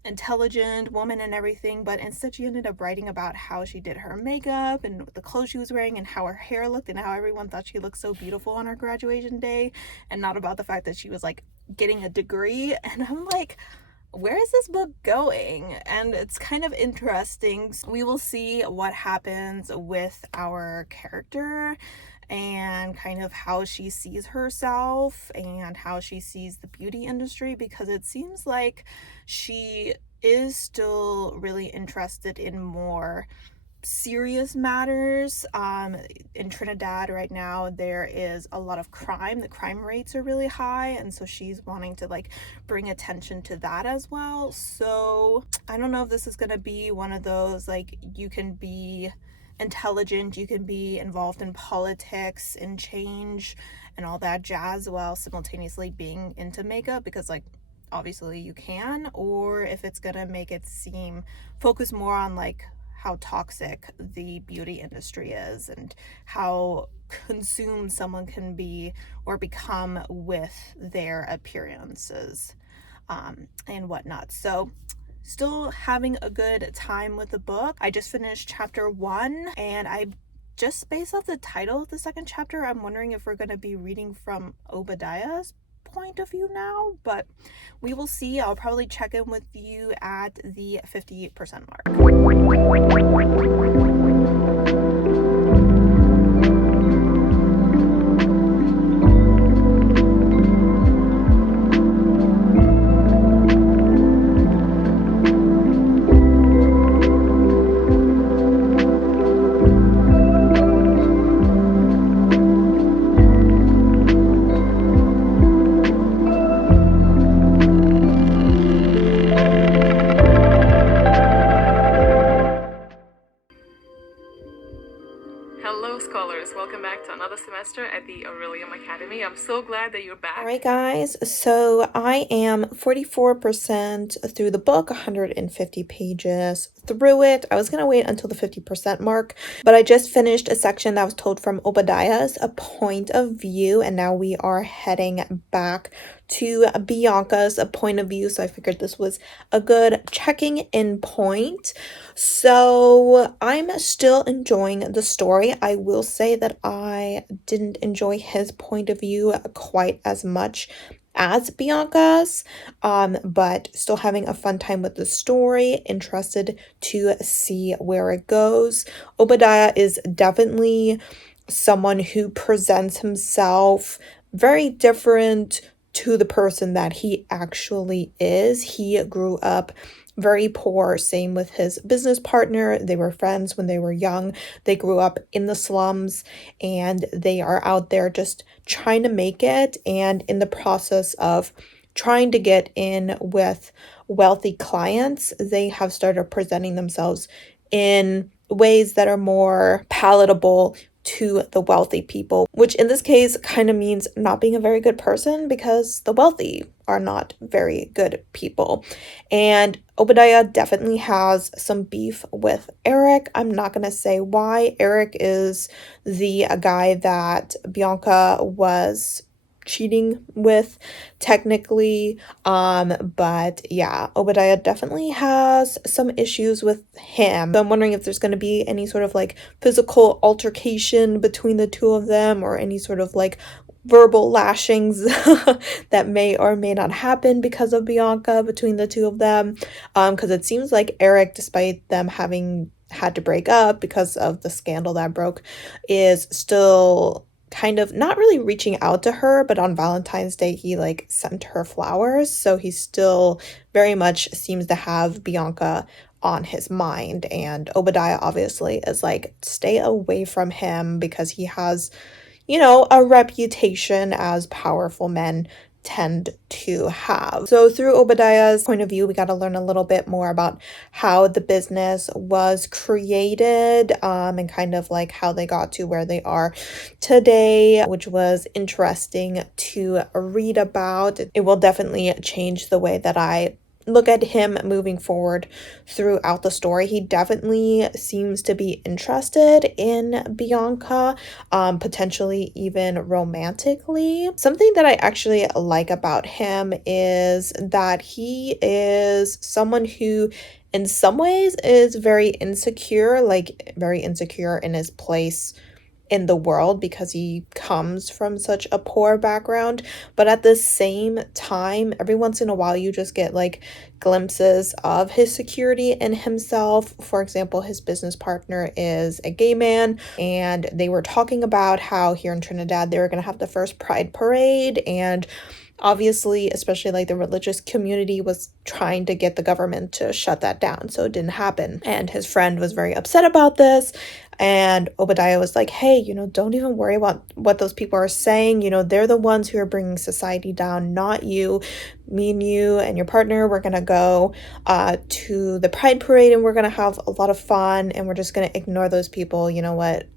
intelligent woman and everything, but instead she ended up writing about how she did her makeup and the clothes she was wearing and how her hair looked and how everyone thought she looked so beautiful on her graduation day, and not about the fact that she was like getting a degree. And I'm like, where is this book going? And it's kind of interesting. We will see what happens with our character and kind of how she sees herself and how she sees the beauty industry, because it seems like she is still really interested in more serious matters. In Trinidad right now, there is a lot of crime. The crime rates are really high, and so she's wanting to like bring attention to that as well. So I don't know if this is gonna be one of those like, you can be intelligent, you can be involved in politics and change and all that jazz while simultaneously being into makeup, because like obviously you can, or if it's gonna make it seem focus more on like how toxic the beauty industry is and how consumed someone can be or become with their appearances and whatnot. So still having a good time with the book. I just finished chapter 1, and I just, based off the title of the second chapter, I'm wondering if we're going to be reading from Obadiah's point of view now, but we will see. I'll probably check in with you at the 50% mark. Hello scholars, welcome back to another semester at the Aurelium Academy. I'm so glad that you're back. Alright guys, so I am 44% through the book, 150 pages through it. I was going to wait until the 50% mark, but I just finished a section that was told from Obadiah's a point of view, and now we are heading back to Bianca's point of view, so I figured this was a good checking in point. So I'm still enjoying the story. I will say that I didn't enjoy his point of view quite as much as Bianca's, but still having a fun time with the story, interested to see where it goes. Obadiah is definitely someone who presents himself very different to the person that he actually is. He grew up very poor, same with his business partner. They were friends when they were young. They grew up in the slums, and they are out there just trying to make it, and in the process of trying to get in with wealthy clients, they have started presenting themselves in ways that are more palatable to the wealthy people, which in this case kind of means not being a very good person, because the wealthy are not very good people. And Obadiah definitely has some beef with Eric. I'm not going to say why. Eric is the guy that Bianca was cheating with technically, but yeah, Obadiah definitely has some issues with him. So I'm wondering if there's going to be any sort of like physical altercation between the two of them, or any sort of like verbal lashings that may or may not happen because of Bianca between the two of them, because it seems like Eric, despite them having had to break up because of the scandal that broke, is still kind of not really reaching out to her, but on Valentine's Day he like sent her flowers, so he still very much seems to have Bianca on his mind. And Obadiah obviously is like, stay away from him, because he has, you know, a reputation as powerful men tend to have. So through Obadiah's point of view, we got to learn a little bit more about how the business was created, and kind of like how they got to where they are today, which was interesting to read about. It will definitely change the way that I look at him moving forward throughout the story. He definitely seems to be interested in Bianca, potentially even romantically. Something that I actually like about him is that he is someone who in some ways is very insecure, like very insecure in his place in the world, because he comes from such a poor background. But at the same time, every once in a while you just get like glimpses of his security in himself. For example, his business partner is a gay man, and they were talking about how here in Trinidad they were going to have the first Pride Parade, and obviously, especially like the religious community was trying to get the government to shut that down, so it didn't happen. And his friend was very upset about this. And Obadiah was like, hey, you know, don't even worry about what those people are saying. You know, they're the ones who are bringing society down, not you. Me and you and your partner, we're going to go to the Pride Parade, and we're going to have a lot of fun, and we're just going to ignore those people. You know what?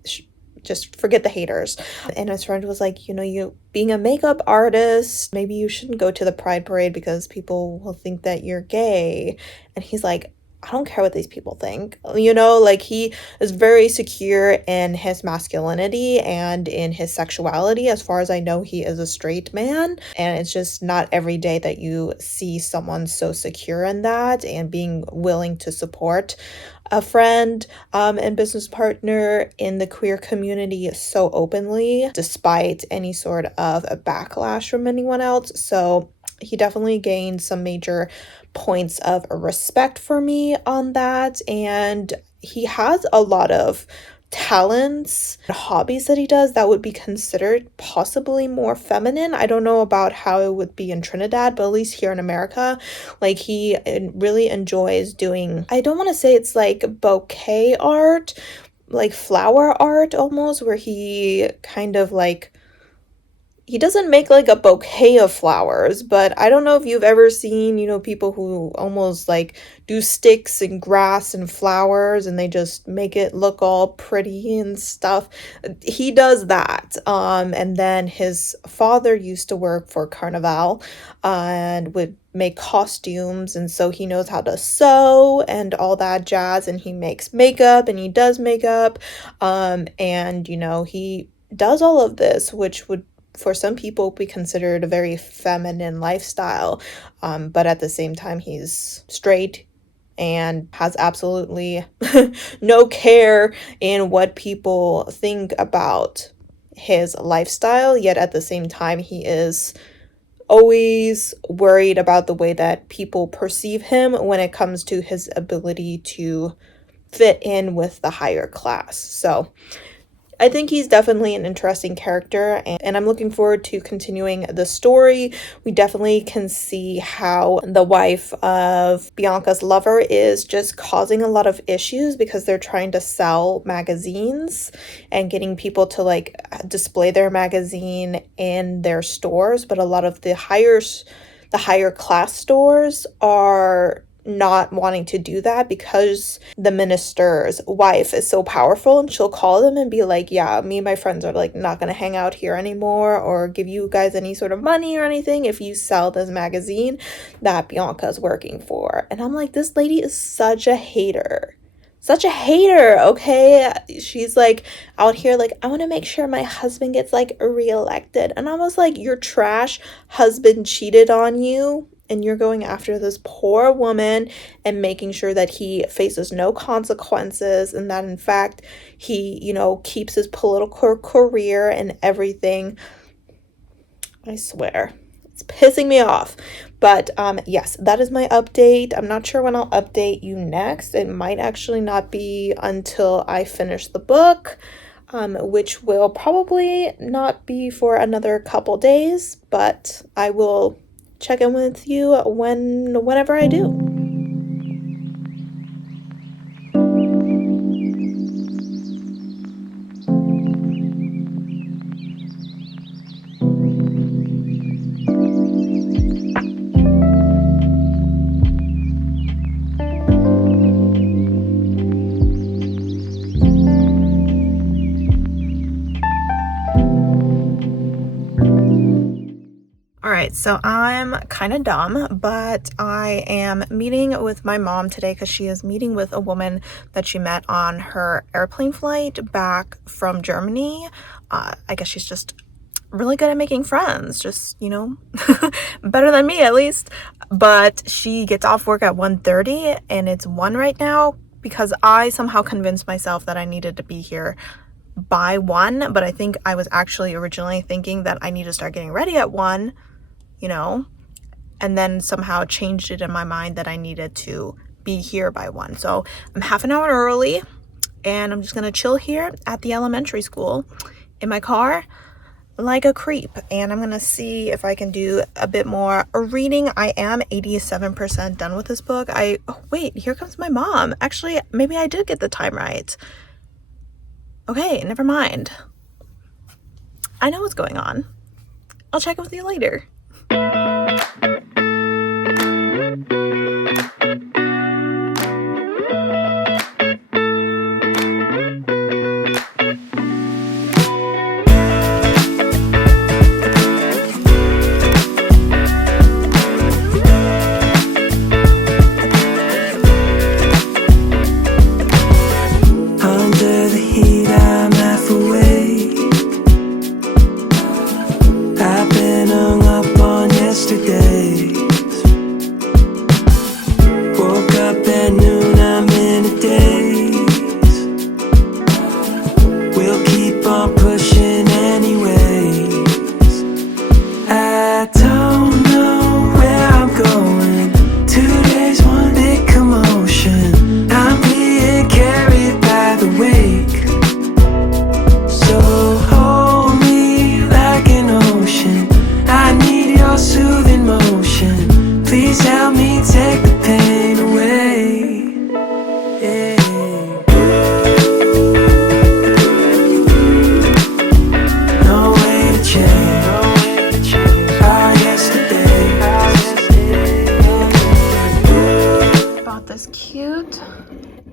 Just forget the haters. And his friend was like, you know, you being a makeup artist, maybe you shouldn't go to the Pride Parade because people will think that you're gay. And he's like, I don't care what these people think. Like he is very secure in his masculinity and in his sexuality. As far as I know, he is a straight man. And it's just not every day that you see someone so secure in that and being willing to support a friend and business partner in the queer community so openly, despite any sort of a backlash from anyone else. So he definitely gained some major points of respect for me on that. And he has a lot of talents, hobbies that he does that would be considered possibly more feminine. I don't know about how it would be in Trinidad, but at least here in America, like he really enjoys doing, I don't want to say it's like bouquet art, like flower art almost, where he kind of like, he doesn't make like a bouquet of flowers, but I don't know if you've ever seen, people who almost like do sticks and grass and flowers and they just make it look all pretty and stuff. He does that. And then his father used to work for Carnival and would make costumes, and so he knows how to sew and all that jazz, and he makes makeup and he does makeup. And he does all of this, which would for some people be considered a very feminine lifestyle, but at the same time he's straight and has absolutely no care in what people think about his lifestyle, yet at the same time he is always worried about the way that people perceive him when it comes to his ability to fit in with the higher class. So I think he's definitely an interesting character, and I'm looking forward to continuing the story. We definitely can see how the wife of Bianca's lover is just causing a lot of issues because they're trying to sell magazines and getting people to like display their magazine in their stores, but a lot of the higher class stores are not wanting to do that because the minister's wife is so powerful, and she'll call them and be like, yeah, me and my friends are like not gonna hang out here anymore or give you guys any sort of money or anything if you sell this magazine that Bianca's working for. And I'm like, this lady is such a hater. Such a hater, okay? She's like out here like, I want to make sure my husband gets like reelected. And I was like, your trash husband cheated on you and you're going after this poor woman and making sure that he faces no consequences and that in fact he, keeps his political career and everything. I swear. It's pissing me off. But yes, that is my update. I'm not sure when I'll update you next. It might actually not be until I finish the book, which will probably not be for another couple days, but I will check in with you whenever I do. Alright, so I'm kind of dumb, but I am meeting with my mom today because she is meeting with a woman that she met on her airplane flight back from Germany. I guess she's just really good at making friends, just, better than me at least. But she gets off work at 1:30 and it's 1 right now because I somehow convinced myself that I needed to be here by 1, but I think I was actually originally thinking that I need to start getting ready at 1, and then somehow changed it in my mind that I needed to be here by 1. So I'm half an hour early and I'm just gonna chill here at the elementary school in my car like a creep, and I'm gonna see if I can do a bit more reading. I am 87% done with this book. Wait, here comes my mom. Actually, maybe I did get the time right. Okay, never mind. I know what's going on. I'll check in with you later.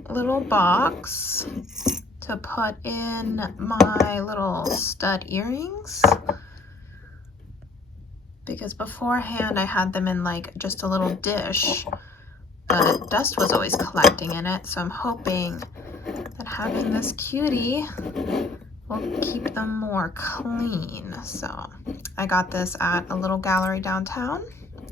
little box to put in my little stud earrings, because beforehand I had them in like just a little dish, but dust was always collecting in it, so I'm hoping that having this cutie will keep them more clean. So I got this at a little gallery downtown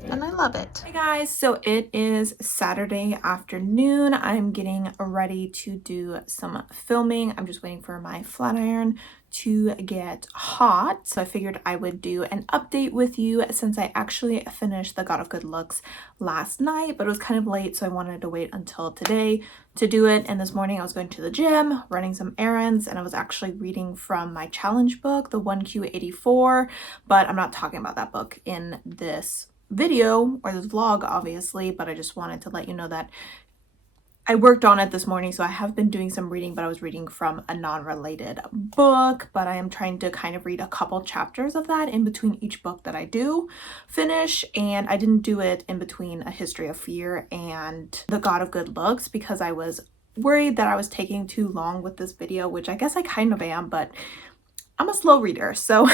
and I love it. Hey guys, so it is Saturday afternoon. I'm getting ready to do some filming. I'm just waiting for my flat iron to get hot, so I figured I would do an update with you since I actually finished The God of Good Looks last night, but it was kind of late, so I wanted to wait until today to do it. And this morning I was going to the gym, running some errands, and I was actually reading from my challenge book, the 1Q84, but I'm not talking about that book in this video or this vlog obviously, but I just wanted to let you know that I worked on it this morning, so I have been doing some reading, but I was reading from a non-related book, but I am trying to kind of read a couple chapters of that in between each book that I do finish, and I didn't do it in between A History of Fear and The God of Good Looks because I was worried that I was taking too long with this video, which I guess I kind of am, but I'm a slow reader, so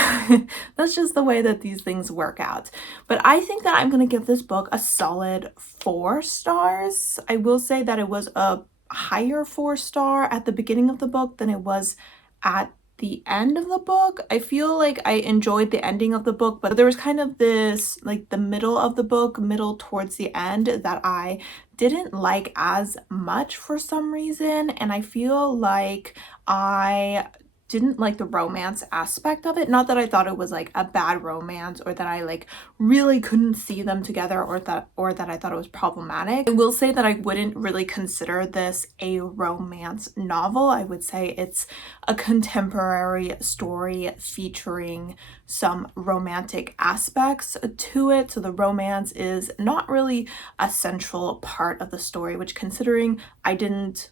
that's just the way that these things work out. But I think that I'm going to give this book a solid 4 stars. I will say that it was a higher 4-star at the beginning of the book than it was at the end of the book. I feel like I enjoyed the ending of the book, but there was kind of this, like the middle of the book, middle towards the end, that I didn't like as much for some reason. And I feel like I didn't like the romance aspect of it. Not that I thought it was like a bad romance or that I like really couldn't see them together or that I thought it was problematic. I will say that I wouldn't really consider this a romance novel. I would say it's a contemporary story featuring some romantic aspects to it. So the romance is not really a central part of the story, which, considering I didn't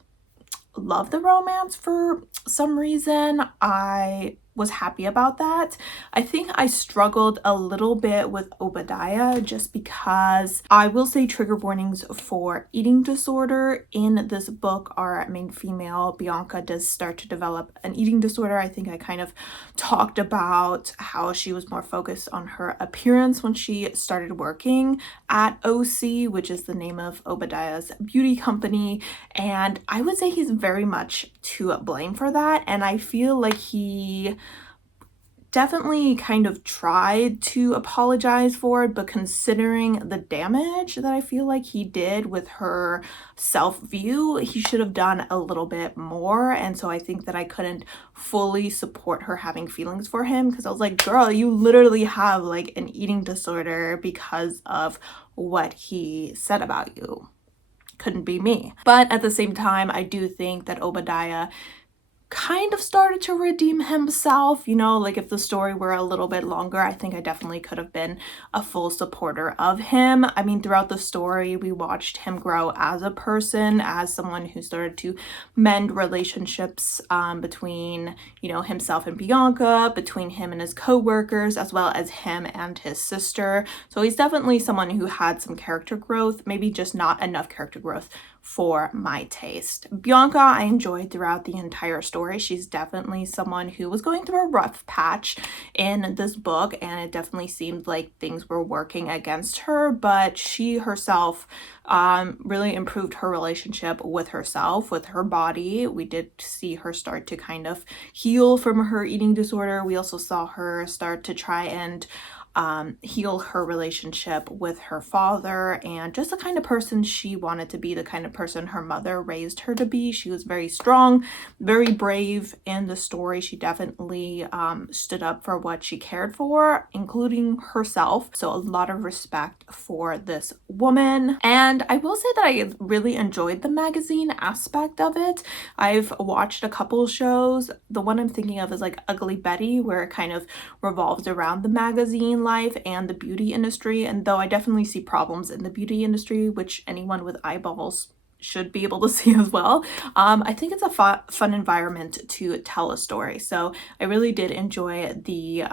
love the romance for some reason, I was happy about that. I think I struggled a little bit with Obadiah just because I will say trigger warnings for eating disorder. In this book, our main female, Bianca, does start to develop an eating disorder. I think I kind of talked about how she was more focused on her appearance when she started working at OC, which is the name of Obadiah's beauty company. And I would say he's very much to blame for that. And I feel like he definitely kind of tried to apologize for it, but considering the damage that I feel like he did with her self-view, he should have done a little bit more. And so I think that I couldn't fully support her having feelings for him, because I was like, girl, you literally have like an eating disorder because of what he said about you. Couldn't be me. But at the same time, I do think that Obadiah kind of started to redeem himself. You know, like if the story were a little bit longer, I think I definitely could have been a full supporter of him. I mean, throughout the story, we watched him grow as a person, as someone who started to mend relationships between, you know, himself and Bianca, between him and his co-workers, as well as him and his sister. So he's definitely someone who had some character growth, maybe just not enough character growth for my taste. Bianca, I enjoyed throughout the entire story. She's definitely someone who was going through a rough patch in this book, and it definitely seemed like things were working against her, but she herself really improved her relationship with herself, with her body. We did see her start to kind of heal from her eating disorder. We also saw her start to try and heal her relationship with her father and just the kind of person she wanted to be, the kind of person her mother raised her to be. She was very strong, very brave in the story. She definitely stood up for what she cared for, including herself. So a lot of respect for this woman. And I will say that I really enjoyed the magazine aspect of it. I've watched a couple shows. The one I'm thinking of is like Ugly Betty, where it kind of revolves around the magazine life and the beauty industry. And though I definitely see problems in the beauty industry, which anyone with eyeballs should be able to see as well, I think it's a fun environment to tell a story. So I really did enjoy the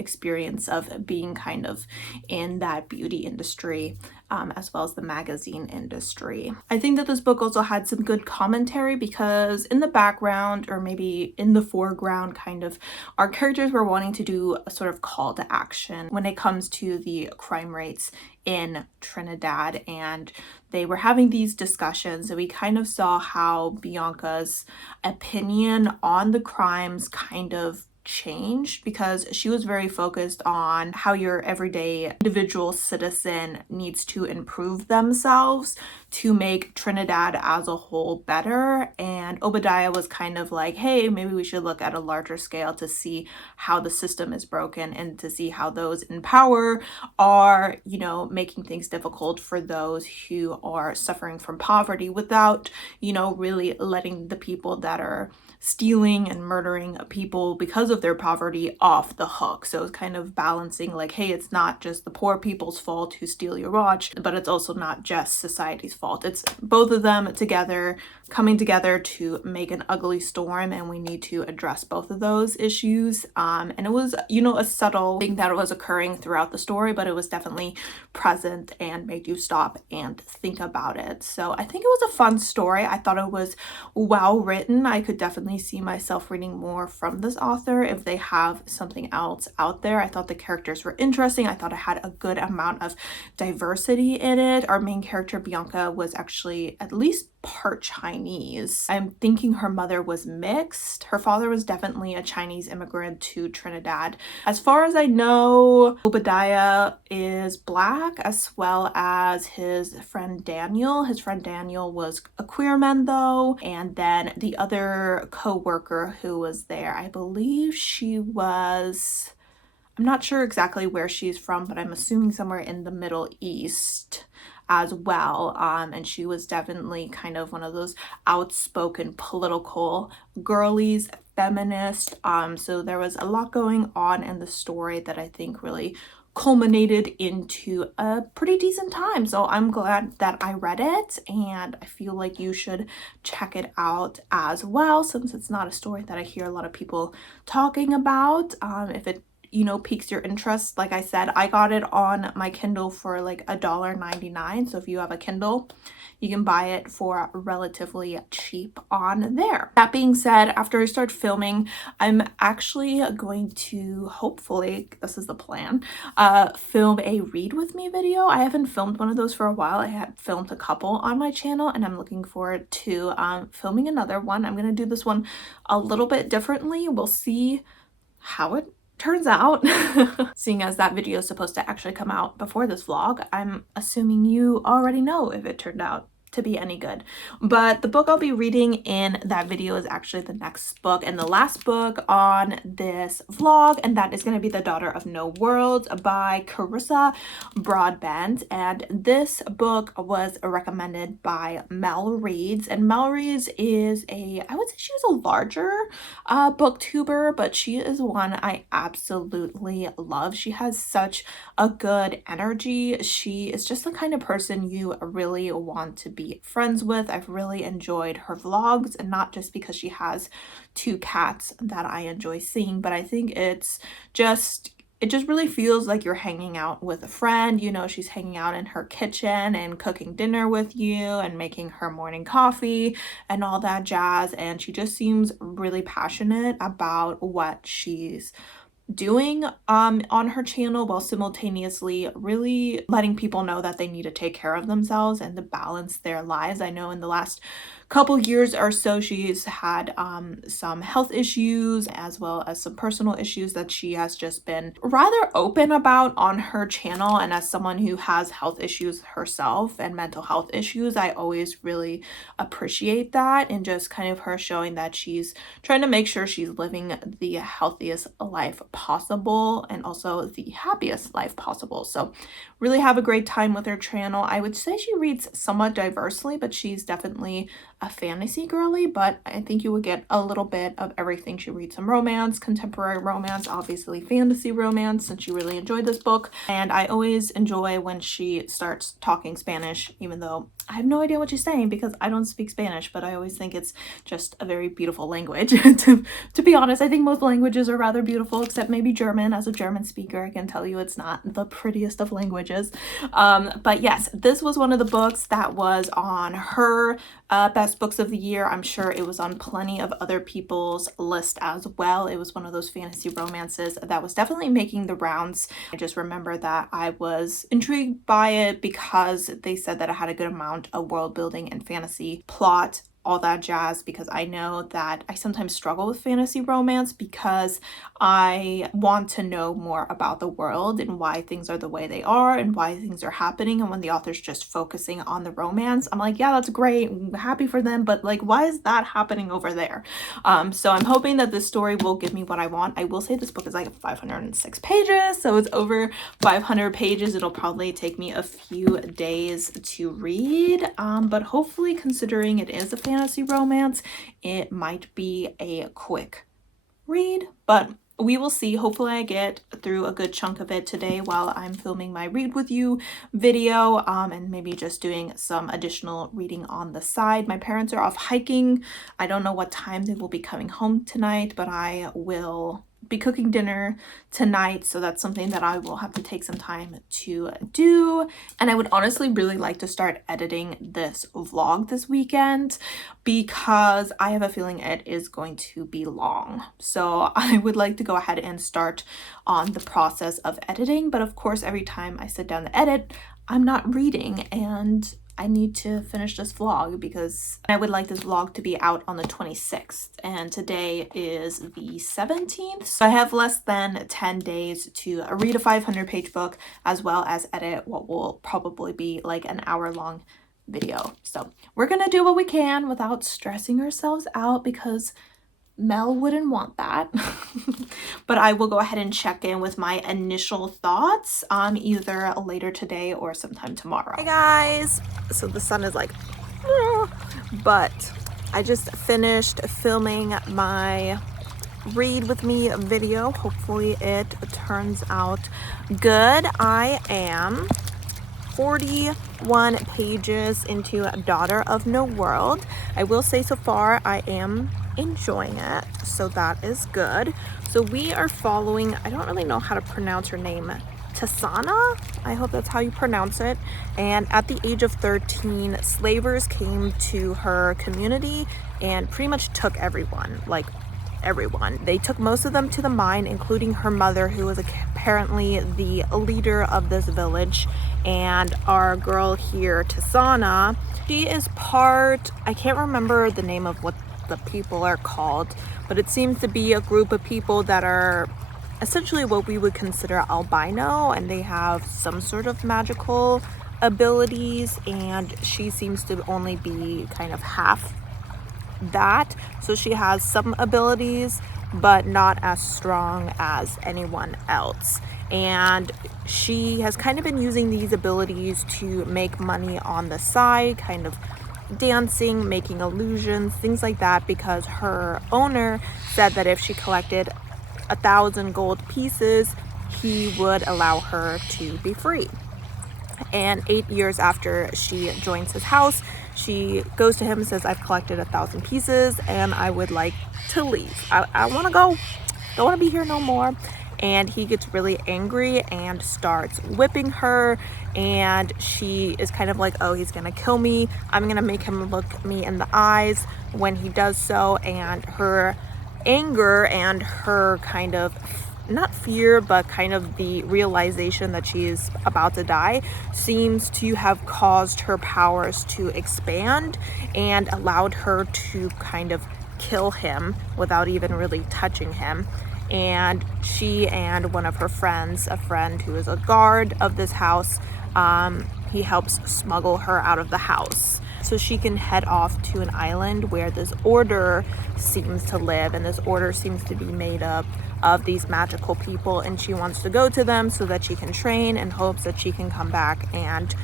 experience of being kind of in that beauty industry as well as the magazine industry. I think that this book also had some good commentary because in the background, or maybe in the foreground, kind of, our characters were wanting to do a sort of call to action when it comes to the crime rates in Trinidad, and they were having these discussions, and we kind of saw how Bianca's opinion on the crimes kind of changed because she was very focused on how your everyday individual citizen needs to improve themselves to make Trinidad as a whole better, and Obadiah was kind of like, hey, maybe we should look at a larger scale to see how the system is broken and to see how those in power are, you know, making things difficult for those who are suffering from poverty without, you know, really letting the people that are stealing and murdering people because of their poverty off the hook. So it's kind of balancing like, hey, it's not just the poor people's fault who steal your watch, but it's also not just society's fault. It's both of them together, coming together to make an ugly storm, and we need to address both of those issues. And it was, you know, a subtle thing that was occurring throughout the story, but it was definitely present and made you stop and think about it. So I think it was a fun story. I thought it was well written. I could definitely see myself reading more from this author if they have something else out there. I thought the characters were interesting. I thought it had a good amount of diversity in it. Our main character, Bianca, was actually at least part Chinese. I'm thinking her mother was mixed. Her father was definitely a Chinese immigrant to Trinidad. As far as I know, Obadiah is Black, as well as his friend Daniel. His friend Daniel was a queer man though, and then the other co-worker who was there, I believe she was, I'm not sure exactly where she's from, but I'm assuming somewhere in the Middle East as well. And she was definitely kind of one of those outspoken political girlies, feminist. So there was a lot going on in the story that I think really culminated into a pretty decent time. So I'm glad that I read it, and I feel like you should check it out as well, since it's not a story that I hear a lot of people talking about. If it, you know, piques your interest, like I said, I got it on my Kindle for like $1.99. So if you have a Kindle, you can buy it for relatively cheap on there. That being said, after I start filming, I'm actually going to, hopefully, this is the plan, film a read with me video. I haven't filmed one of those for a while. I had filmed a couple on my channel, and I'm looking forward to filming another one. I'm gonna do this one a little bit differently. We'll see how it turns out. Seeing as that video is supposed to actually come out before this vlog, I'm assuming you already know if it turned out to be any good. But the book I'll be reading in that video is actually the next book and the last book on this vlog, and that is going to be The Daughter of No Worlds by Carissa Broadbent. And this book was recommended by Mel Reads, and Mel Reads is a, I would say she was a larger booktuber, but she is one I absolutely love. She has such a good energy. She is just the kind of person you really want to be friends with. I've really enjoyed her vlogs, and not just because she has 2 cats that I enjoy seeing, but I think it just really feels like you're hanging out with a friend. You know, she's hanging out in her kitchen and cooking dinner with you and making her morning coffee and all that jazz, and she just seems really passionate about what she's doing on her channel, while simultaneously really letting people know that they need to take care of themselves and to balance their lives. I know in the last couple years or so she's had some health issues as well as some personal issues that she has just been rather open about on her channel. And as someone who has health issues herself and mental health issues, I always really appreciate that, and just kind of her showing that she's trying to make sure she's living the healthiest life possible and also the happiest life possible. So really have a great time with her channel. I would say she reads somewhat diversely, but she's definitely a fantasy girly, but I think you would get a little bit of everything. She reads some romance, contemporary romance, obviously fantasy romance, since she really enjoyed this book. And I always enjoy when she starts talking Spanish, even though I have no idea what she's saying because I don't speak Spanish, but I always think it's just a very beautiful language. To be honest, I think most languages are rather beautiful, except maybe German. As a German speaker, I can tell you it's not the prettiest of languages. But yes, this was one of the books that was on her best books of the year. I'm sure it was on plenty of other people's list as well. It was one of those fantasy romances that was definitely making the rounds. I just remember that I was intrigued by it because they said that it had a good amount of world building and fantasy plot, all that jazz, because I know that I sometimes struggle with fantasy romance because I want to know more about the world and why things are the way they are and why things are happening. And when the author's just focusing on the romance, I'm like, yeah, that's great, I'm happy for them, but like, why is that happening over there? So I'm hoping that this story will give me what I want. I will say this book is like 506 pages, so it's over 500 pages. It'll probably take me a few days to read, but hopefully, considering it is a fantasy romance, it might be a quick read, but we will see. Hopefully I get through a good chunk of it today while I'm filming my read with you video, and maybe just doing some additional reading on the side. My parents are off hiking. I don't know what time they will be coming home tonight, but I will be cooking dinner tonight, so that's something that I will have to take some time to do. And I would honestly really like to start editing this vlog this weekend because I have a feeling it is going to be long. So I would like to go ahead and start on the process of editing, but of course every time I sit down to edit, I'm not reading, and I need to finish this vlog because I would like this vlog to be out on the 26th, and today is the 17th. So I have less than 10 days to read a 500-page book as well as edit what will probably be like an hour-long video. So we're gonna do what we can without stressing ourselves out because Mel wouldn't want that. But I will go ahead and check in with my initial thoughts either later today or sometime tomorrow. Hey guys, so the sun is like, but I just finished filming my read with me video. Hopefully it turns out good. I am 41 pages into Daughter of No World. I will say so far I am enjoying it, so that is good. So we are following, I don't really know how to pronounce her name, Tasana, I hope that's how you pronounce it. And at the age of 13, slavers came to her community and pretty much took everyone, like everyone. They took most of them to the mine, including her mother, who was apparently the leader of this village. And our girl here, Tasana, she is part, I can't remember the name of what the people are called, but it seems to be a group of people that are essentially what we would consider albino, and they have some sort of magical abilities, and she seems to only be kind of half that. So she has some abilities but not as strong as anyone else, and she has kind of been using these abilities to make money on the side, kind of dancing, making illusions, things like that, because her owner said that if she collected 1,000 gold pieces, he would allow her to be free. And 8 years after she joins his house, she goes to him and says, I've collected 1,000 pieces and I would like to leave. I want to go. Don't want to be here no more. And he gets really angry and starts whipping her, and she is kind of like, oh, he's gonna kill me, I'm gonna make him look me in the eyes when he does so. And her anger and her kind of, not fear, but kind of the realization that she is about to die seems to have caused her powers to expand and allowed her to kind of kill him without even really touching him. And she and one of her friends, a friend who is a guard of this house, he helps smuggle her out of the house so she can head off to an island where this order seems to live, and this order seems to be made up of these magical people, and she wants to go to them so that she can train in hopes that she can come back and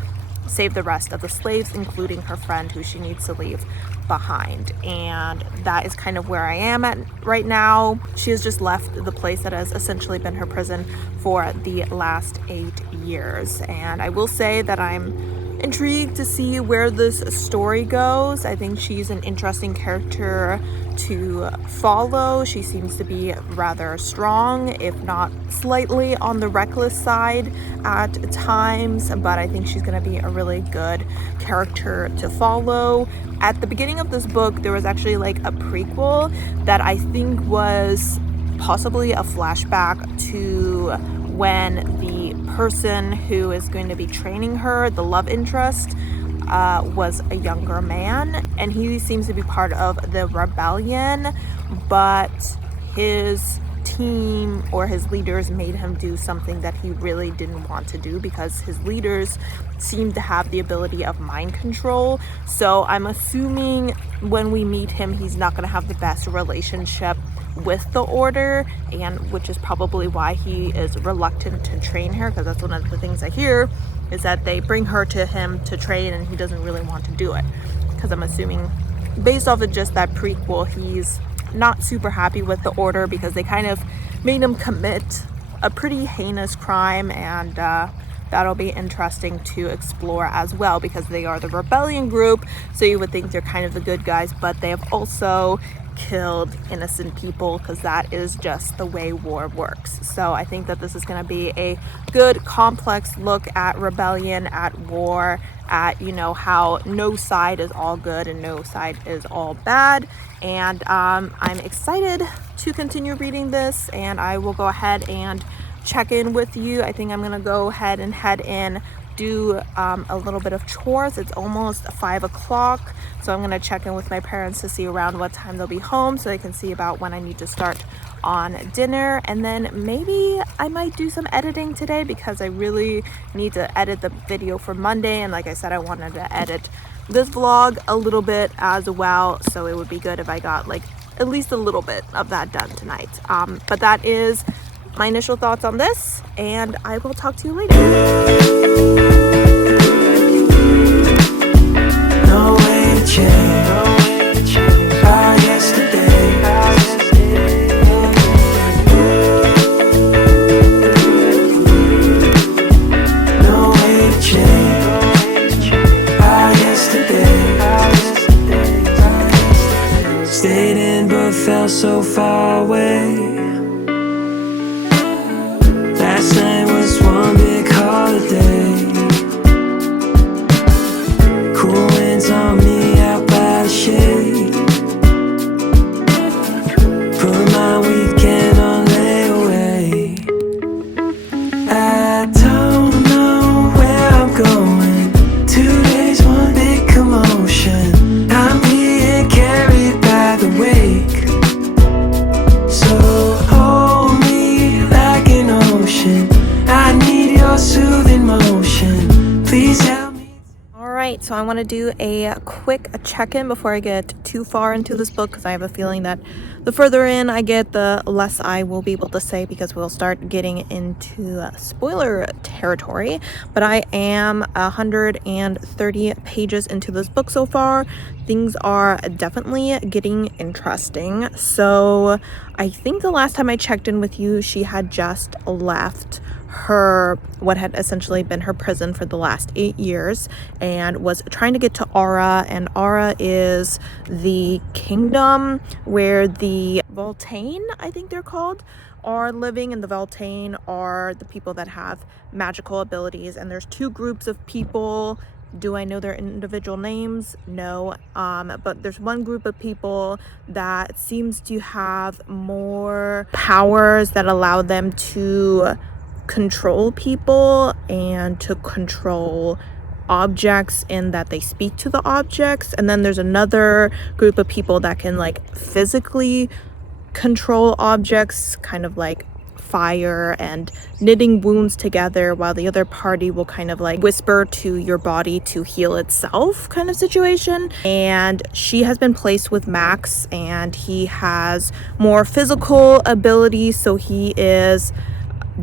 save the rest of the slaves, including her friend who she needs to leave behind. And that is kind of where I am at right now. She has just left the place that has essentially been her prison for the last 8 years, and I will say that I'm intrigued to see where this story goes. I think she's an interesting character to follow. She seems to be rather strong, if not slightly on the reckless side at times, but I think she's going to be a really good character to follow. At the beginning of this book, there was actually like a prequel that I think was possibly a flashback to when the person who is going to be training her, the love interest, was a younger man, and he seems to be part of the rebellion, but his team or his leaders made him do something that he really didn't want to do because his leaders seem to have the ability of mind control. So I'm assuming when we meet him, he's not going to have the best relationship with the order, and which is probably why he is reluctant to train her, because that's one of the things I hear is that they bring her to him to train and he doesn't really want to do it, because I'm assuming based off of just that prequel he's not super happy with the order because they kind of made him commit a pretty heinous crime, and that'll be interesting to explore as well because they are the rebellion group, so you would think they're kind of the good guys, but they have also killed innocent people because that is just the way war works. So I think that this is going to be a good complex look at rebellion, at war, at, you know, how no side is all good and no side is all bad. And I'm excited to continue reading this, and I will go ahead and check in with you. I think I'm gonna go ahead and head in, do a little bit of chores. It's almost 5 o'clock, so I'm gonna check in with my parents to see around what time they'll be home so I can see about when I need to start on dinner. And then maybe I might do some editing today because I really need to edit the video for Monday, and like I said, I wanted to edit this vlog a little bit as well, so it would be good if I got like at least a little bit of that done tonight. But that is my initial thoughts on this, and I will talk to you later. No way to change our yesterday. No way to change our yesterday. Stayed in but felt so far away. Last night was one big holiday. Cool winds on me out by the shade. Put my weekend on layaway. I don't know where I'm going. 2 days, one big commotion. I'm being carried by the wake. So hold me like an ocean. I need your soothing motion. Please help me. Alright, so I want to do a quick check-in before I get too far into this book, because I have a feeling that the further in I get, the less I will be able to say, because we'll start getting into spoiler territory. But I am 130 pages into this book so far. Things are definitely getting interesting. So I think the last time I checked in with you, she had just left her, what had essentially been her prison for the last 8 years, and was trying to get to Aura. And Aura is the kingdom where the Voltaine, I think they're called, are living, and the Voltaine are the people that have magical abilities. And there's two groups of people. Do I know their individual names? No. But there's one group of people that seems to have more powers that allow them to control people and to control objects, in that they speak to the objects. And then there's another group of people that can like physically control objects, kind of like fire and knitting wounds together, while the other party will kind of like whisper to your body to heal itself, kind of situation. And she has been placed with Max, and he has more physical abilities, so he is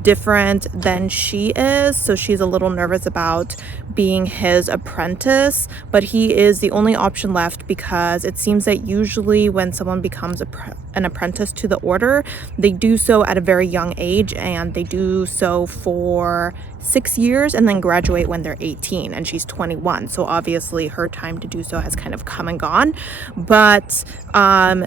different than she is, so she's a little nervous about being his apprentice. But he is the only option left, because it seems that usually when someone becomes an apprentice to the order, they do so at a very young age, and they do so for 6 years and then graduate when they're 18, and she's 21. So obviously her time to do so has kind of come and gone, but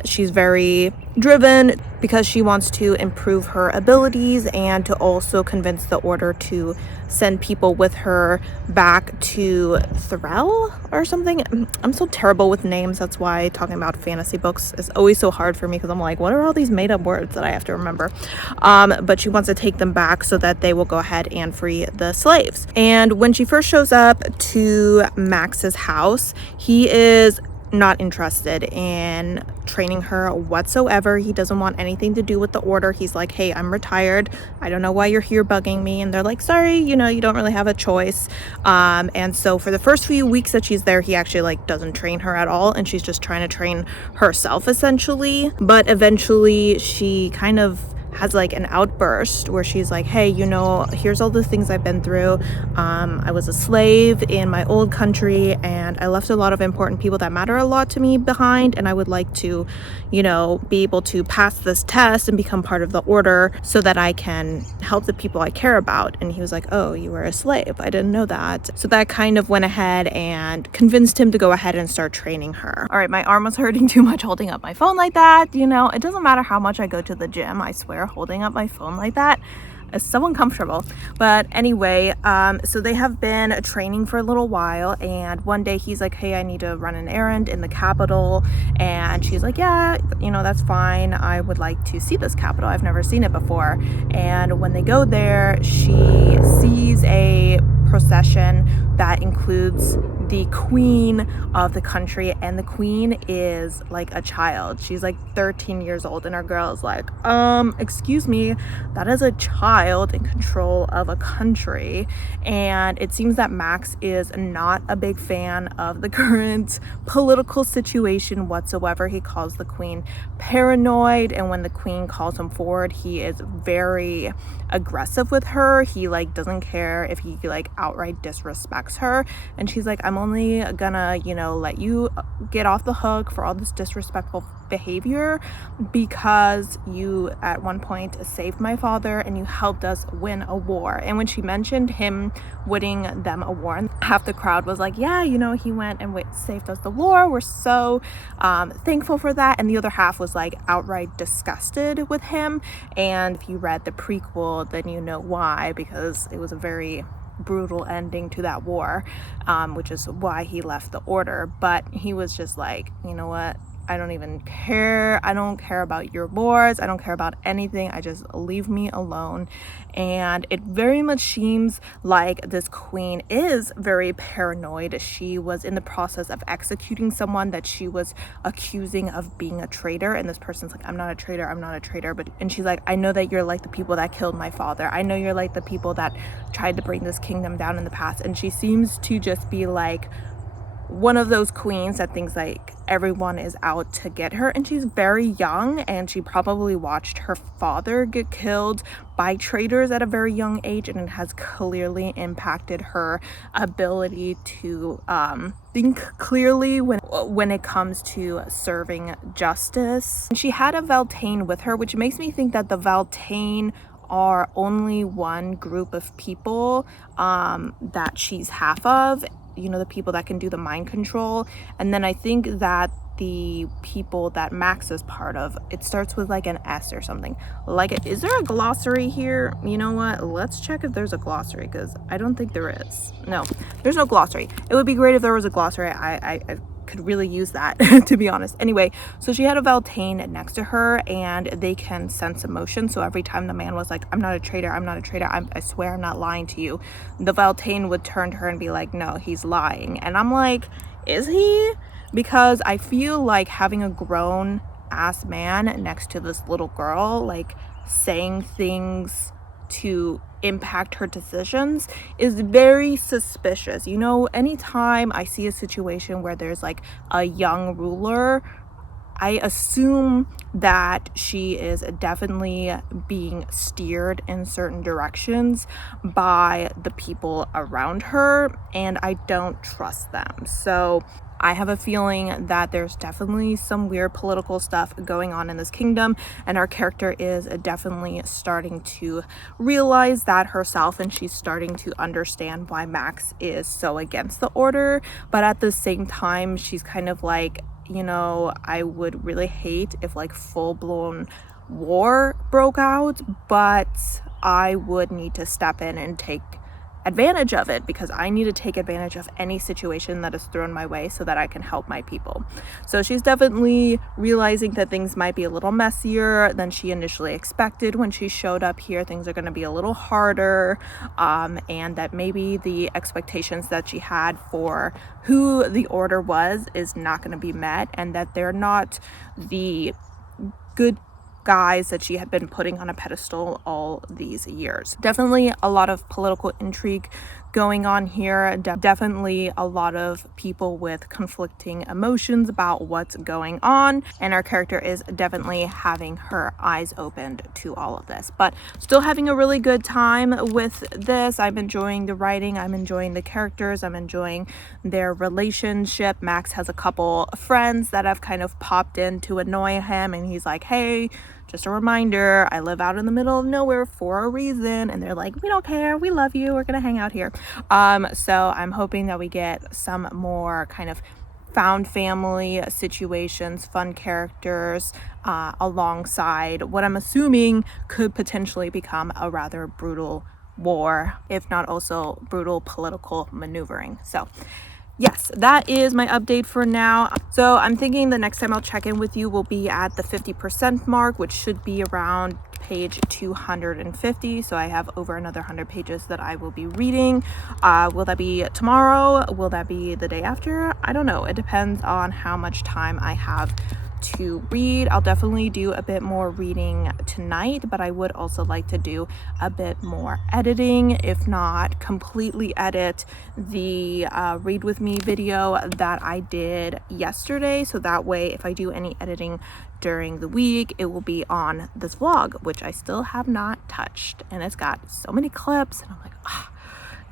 she's very driven because she wants to improve her abilities and to also convince the order to send people with her back to Threll or something. I'm so terrible with names. That's why talking about fantasy books is always so hard for me, because I'm like, what are all these made up words that I have to remember? But she wants to take them back so that they will go ahead and free the slaves. And when she first shows up to Max's house, he is not interested in training her whatsoever. He doesn't want anything to do with the order. He's like, hey, I'm retired. I don't know why you're here bugging me. And they're like, sorry, you don't really have a choice. And so for the first few weeks that she's there, he actually like doesn't train her at all, and she's just trying to train herself essentially. But eventually she kind of has like an outburst where she's like, hey, here's all the things I've been through. I was a slave in my old country, and I left a lot of important people that matter a lot to me behind, and I would like to, be able to pass this test and become part of the order so that I can help the people I care about. And he was like, oh, you were a slave? I didn't know that. So that kind of went ahead and convinced him to go ahead and start training her. All right, my arm was hurting too much holding up my phone like that. It doesn't matter how much I go to the gym, I swear, holding up my phone like that is so uncomfortable. But anyway, so they have been training for a little while, and one day he's like, hey, I need to run an errand in the capital, and she's like, yeah, that's fine. I would like to see this capital. I've never seen it before. And when they go there, she sees a procession that includes the queen of the country, and the queen is like a child. She's like 13 years old, and our girl is like, excuse me, that is a child in control of a country. And it seems that Max is not a big fan of the current political situation whatsoever. He calls the queen paranoid, and when the queen calls him forward, he is very aggressive with her. He like doesn't care if he like outright disrespects her, and she's like, I'm only gonna let you get off the hook for all this disrespectful behavior because you at one point saved my father and you helped us win a war. And when she mentioned him winning them a war, half the crowd was like, yeah, he went and saved us the war, we're so thankful for that. And the other half was like outright disgusted with him. And if you read the prequel, then you know why, because it was a very brutal ending to that war, which is why he left the order. But he was just like, you know what, I don't even care. I don't care about your wars. I don't care about anything. I just leave me alone. And it very much seems like this queen is very paranoid. She was in the process of executing someone that she was accusing of being a traitor. And this person's like, I'm not a traitor. I'm not a traitor. And she's like, I know that you're like the people that killed my father. I know you're like the people that tried to bring this kingdom down in the past. And she seems to just be like one of those queens that thinks like everyone is out to get her. And she's very young, and she probably watched her father get killed by traitors at a very young age, and it has clearly impacted her ability to think clearly when it comes to serving justice. And she had a Veltane with her, which makes me think that the Veltane are only one group of people that she's half of, the people that can do the mind control. And then I think that the people that Max is part of, it starts with like an S or something. Is there a glossary here? You know what, let's check if there's a glossary, because I don't think there is. No, there's no glossary. It would be great if there was a glossary. I could really use that to be honest. Anyway, so she had a Veltane next to her, and they can sense emotion. So every time the man was like, I'm not a traitor, I'm not a traitor, I swear I'm not lying to you, the Veltane would turn to her and be like, no, he's lying. And I'm like, is he? Because I feel like having a grown ass man next to this little girl, like saying things to impact her decisions, is very suspicious. Anytime I see a situation where there's like a young ruler, I assume that she is definitely being steered in certain directions by the people around her, and I don't trust them. So I have a feeling that there's definitely some weird political stuff going on in this kingdom, and our character is definitely starting to realize that herself, and she's starting to understand why Max is so against the order. But at the same time, she's kind of like, you know, I would really hate if like full-blown war broke out, but I would need to step in and take advantage of it, because I need to take advantage of any situation that is thrown my way so that I can help my people. So she's definitely realizing that things might be a little messier than she initially expected when she showed up here. Things are going to be a little harder, and that maybe the expectations that she had for who the order was is not going to be met, and that they're not the good guys that she had been putting on a pedestal all these years. Definitely a lot of political intrigue going on here. Definitely a lot of people with conflicting emotions about what's going on, and our character is definitely having her eyes opened to all of this, but still having a really good time with this. I'm enjoying the writing, I'm enjoying the characters, I'm enjoying their relationship. Max has a couple friends that have kind of popped in to annoy him, and he's like, hey, just a reminder, I live out in the middle of nowhere for a reason. And they're like, we don't care, we love you, we're gonna hang out here. So I'm hoping that we get some more kind of found family situations, fun characters, alongside what I'm assuming could potentially become a rather brutal war, if not also brutal political maneuvering. So yes, that is my update for now. So I'm thinking the next time I'll check in with you will be at the 50% mark, which should be around page 250. So I have over another 100 pages that I will be reading. Will that be tomorrow? Will that be the day after? I don't know. It depends on how much time I have to read. I'll definitely do a bit more reading tonight, but I would also like to do a bit more editing, if not completely edit the read with me video that I did yesterday, so that way if I do any editing during the week, it will be on this vlog, which I still have not touched, and it's got so many clips, and I'm like,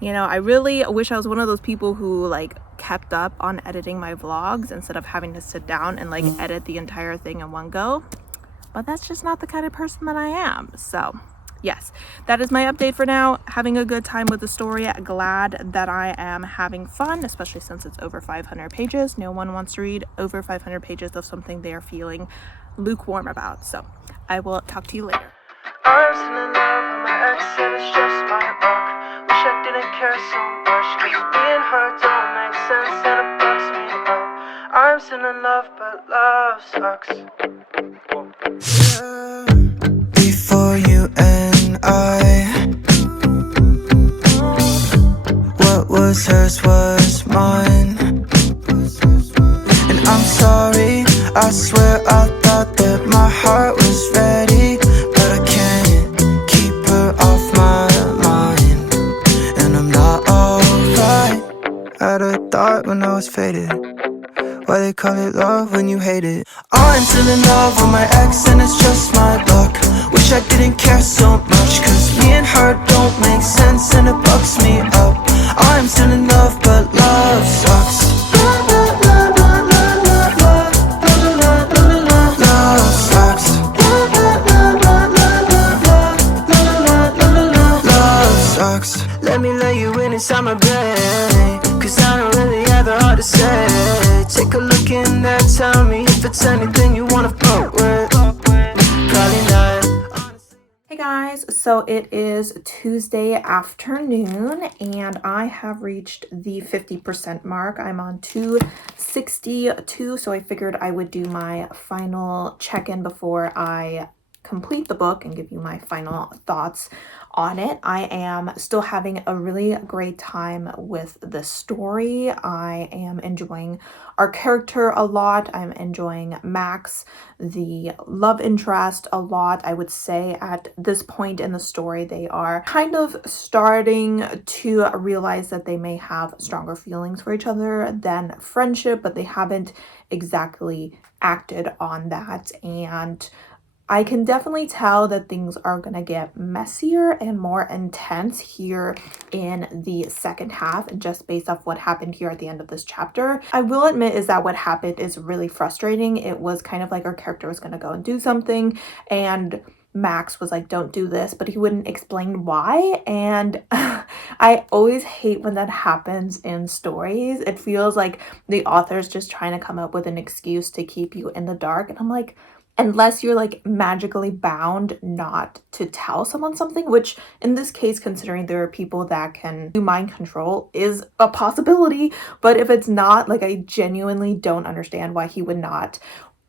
you know, I really wish I was one of those people who like kept up on editing my vlogs instead of having to sit down and like edit the entire thing in one go. But that's just not the kind of person that I am. So yes, that is my update for now. Having a good time with the story. Glad that I am having fun, especially since it's over 500 pages. No one wants to read over 500 pages of something they're feeling lukewarm about. So I will talk to you later. I'm still in love with my ex, and it's just my luck. Wish I didn't care so much, cause being hurt don't make sense and it fucks me up. I'm still in love, but love sucks. Before you and I, what was hers was mine. And I'm sorry, I swear I thought that my heart was ready, but I can't keep her off my mind. And I'm not alright. Had a thought when I was faded, why they call it love when you hate it. I'm still in love with my ex, and it's just my luck. Wish I didn't care so much, cause me and her don't make sense and it bugs me up. I'm still in love, but love sucks. Love sucks. Love sucks. Let me lay you in inside my bed, cause I don't really have the heart to say. Take a look in there, tell me if it's anything you wanna fuck with. Probably not. Hey guys, so it is Tuesday afternoon and I have reached the 50% mark. I'm on 262, so I figured I would do my final check-in before I complete the book and give you my final thoughts on it. I am still having a really great time with the story. I am enjoying our character a lot. I'm enjoying Max, the love interest, a lot. I would say at this point in the story, they are kind of starting to realize that they may have stronger feelings for each other than friendship, but they haven't exactly acted on that. And I can definitely tell that things are gonna get messier and more intense here in the second half, just based off what happened here at the end of this chapter. I will admit is that what happened is really frustrating. It was kind of like our character was gonna go and do something, and Max was like, don't do this, but he wouldn't explain why. And I always hate when that happens in stories. It feels like the author's just trying to come up with an excuse to keep you in the dark. And I'm like, unless you're like magically bound not to tell someone something, which in this case, considering there are people that can do mind control, is a possibility. But if it's not, like, I genuinely don't understand why he would not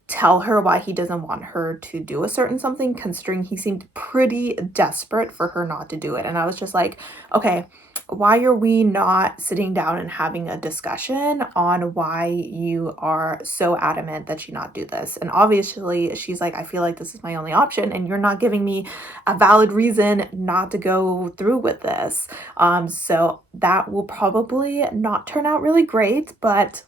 tell her why he doesn't want her to do a certain something, considering he seemed pretty desperate for her not to do it. And I was just like, okay, why are we not sitting down and having a discussion on why you are so adamant that she not do this? And obviously she's like, I feel like this is my only option and you're not giving me a valid reason not to go through with this. So that will probably not turn out really great, but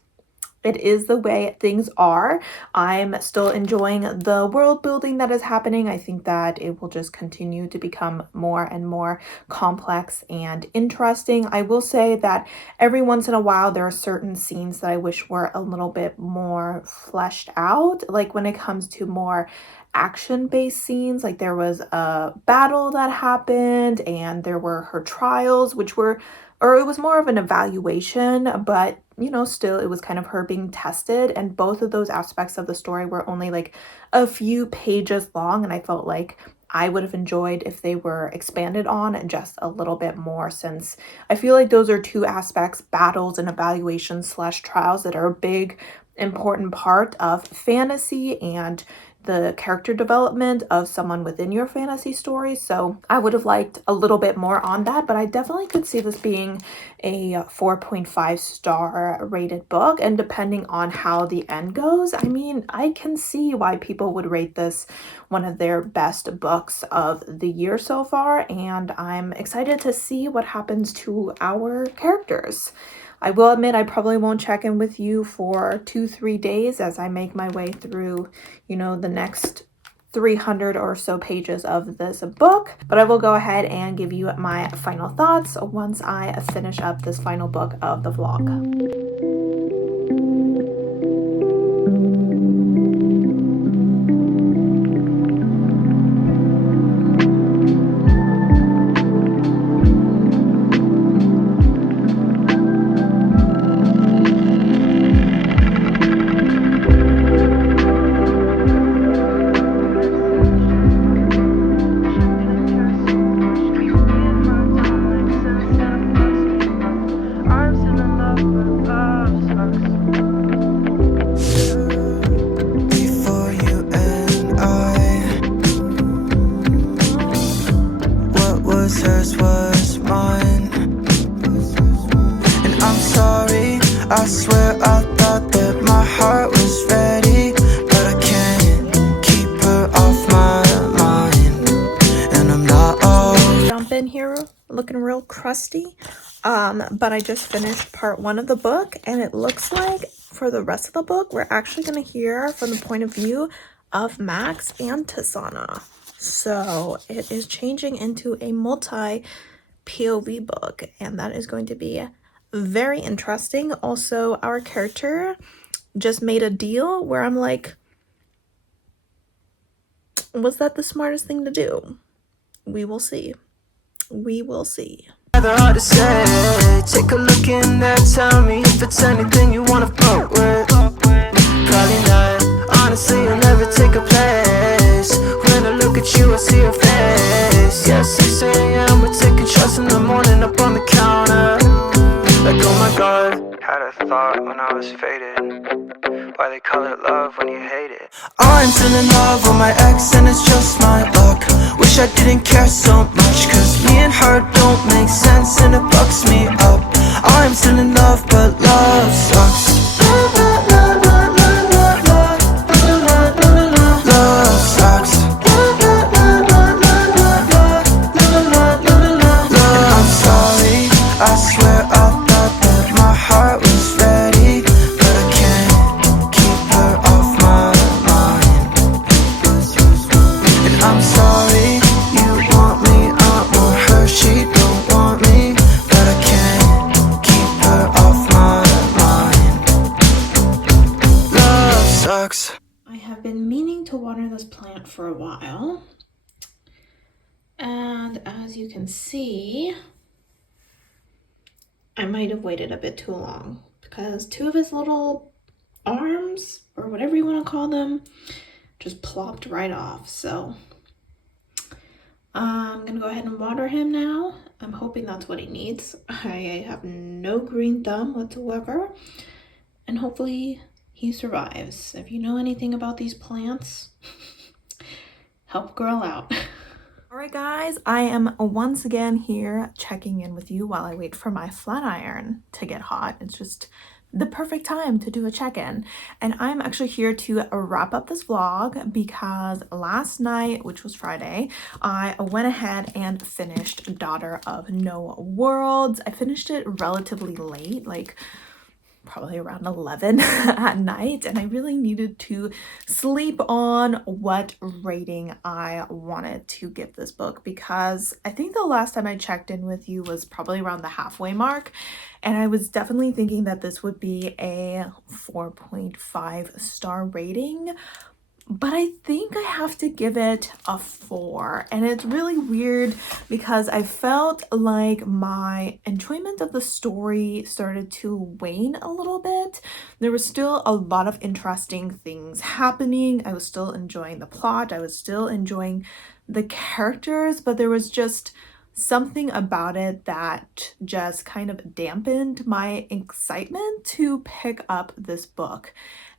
it is the way things are. I'm still enjoying the world building that is happening. I think that it will just continue to become more and more complex and interesting. I will say that every once in a while, there are certain scenes that I wish were a little bit more fleshed out. Like when it comes to more action-based scenes, like there was a battle that happened and there were her trials, which were, or it was more of an evaluation, but you know, still it was kind of her being tested, and both of those aspects of the story were only like a few pages long, and I felt like I would have enjoyed if they were expanded on just a little bit more, since I feel like those are two aspects, battles and evaluations slash trials, that are a big important part of fantasy and the character development of someone within your fantasy story. So I would have liked a little bit more on that, but I definitely could see this being a 4.5 star rated book. And depending on how the end goes, I mean, I can see why people would rate this one of their best books of the year so far. And I'm excited to see what happens to our characters. I will admit I probably won't check in with you for 2-3 days as I make my way through, you know, the next 300 or so pages of this book, but I will go ahead and give you my final thoughts once I finish up this final book of the vlog. I swear I thought that my heart was ready, but I can't keep her off my mind, and I'm not all. Jump in here looking real crusty, but I just finished part 1 of the book, and it looks like for the rest of the book we're actually going to hear from the point of view of Max and Tisana. So it is changing into a multi POV book, and that is going to be very interesting. Also, our character just made a deal where I'm like, was that the smartest thing to do? We will see. We will see. Rather hard to say. Take a look in there, tell me if it's anything you wanna fuck with. Probably not. Honestly, you'll never take a place. When I look at you, I see your face. Yeah, 6 a.m. we're taking shots in the morning up on the counter. Like, oh my god, had a thought when I was faded. Why they call it love when you hate it? I'm still in love with my ex and it's just my luck. Wish I didn't care so much, cause me and her don't make sense and it fucks me up. I'm still in love but love sucks. Love sucks. And I'm sorry, I swear I thought that my heart was ready, but I can't keep her off my mind. been meaning to water this plant for a while. And as you can see, I might have waited a bit too long because two of his little arms, or whatever you want to call them, just plopped right off. So I'm gonna go ahead and water him now. I'm hoping that's what he needs. I have no green thumb whatsoever, and hopefully he survives. If you know anything about these plants, help girl out. Alright guys, I am once again here checking in with you while I wait for my flat iron to get hot. It's just the perfect time to do a check-in, and I'm actually here to wrap up this vlog because last night, which was Friday, I went ahead and finished Daughter of No Worlds. I finished it relatively late, like probably around 11 at night, and I really needed to sleep on what rating I wanted to give this book, because I think the last time I checked in with you was probably around the halfway mark, and I was definitely thinking that this would be a 4.5 star rating, but I think I have to give it a 4. And it's really weird because I felt like my enjoyment of the story started to wane a little bit. There was still a lot of interesting things happening. I was still enjoying the plot. I was still enjoying the characters, but there was just something about it that just kind of dampened my excitement to pick up this book.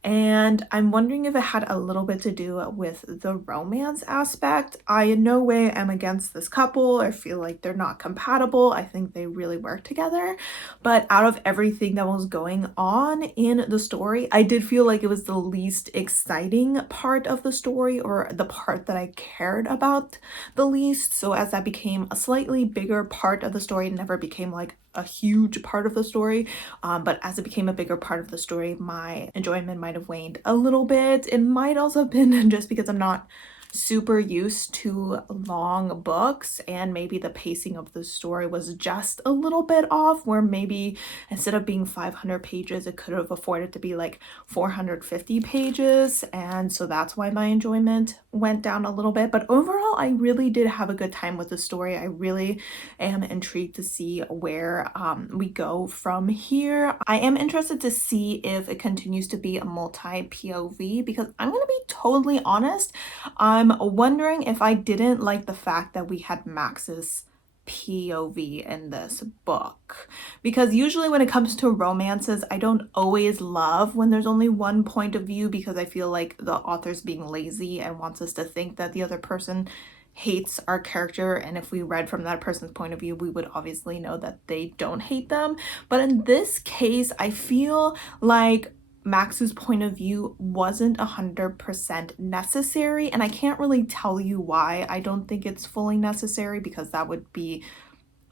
And I'm wondering if it had a little bit to do with the romance aspect. I in no way am against this couple. I feel like they're not compatible. I think they really work together. But out of everything that was going on in the story, I did feel like it was the least exciting part of the story, or the part that I cared about the least. So as that became a slightly bigger part of the story, it never became like a huge part of the story, but as it became a bigger part of the story, my enjoyment might have waned a little bit. It might also have been just because I'm not super used to long books, and maybe the pacing of the story was just a little bit off, where maybe instead of being 500 pages it could have afforded to be like 450 pages, and so that's why my enjoyment went down a little bit. But overall, I really did have a good time with the story. I really am intrigued to see where we go from here. I am interested to see if it continues to be a multi-POV, because I'm gonna be totally honest, I'm wondering if I didn't like the fact that we had Max's POV in this book, because usually when it comes to romances, I don't always love when there's only one point of view, because I feel like the author's being lazy and wants us to think that the other person hates our character, and if we read from that person's point of view, we would obviously know that they don't hate them. But in this case, I feel like Max's point of view wasn't 100% necessary, and I can't really tell you why I don't think it's fully necessary, because that would be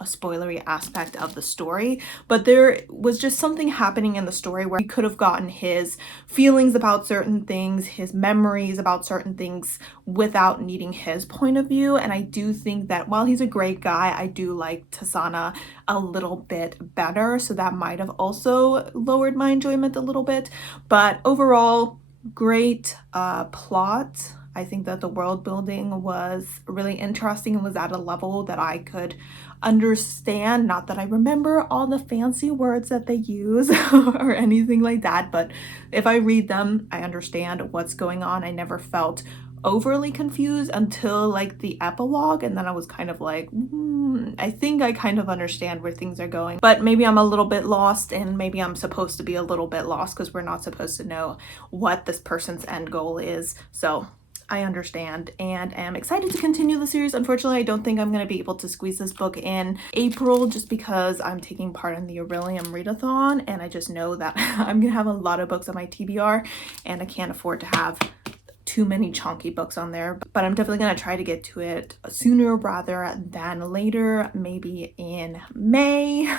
a spoilery aspect of the story. But there was just something happening in the story where we could have gotten his feelings about certain things, his memories about certain things, without needing his point of view. And I do think that while he's a great guy, I do like Tasana a little bit better, so that might have also lowered my enjoyment a little bit. But overall, great plot. I think that the world building was really interesting and was at a level that I could understand. Not that I remember all the fancy words that they use or anything like that, but if I read them, I understand what's going on. I never felt overly confused until like the epilogue, and then I was kind of like, I think I kind of understand where things are going, but maybe I'm a little bit lost, and maybe I'm supposed to be a little bit lost because we're not supposed to know what this person's end goal is. So I understand and am excited to continue the series. Unfortunately, I don't think I'm going to be able to squeeze this book in April, just because I'm taking part in the Aurelium readathon, and I just know that I'm going to have a lot of books on my TBR, and I can't afford to have too many chunky books on there. But I'm definitely going to try to get to it sooner rather than later, maybe in May,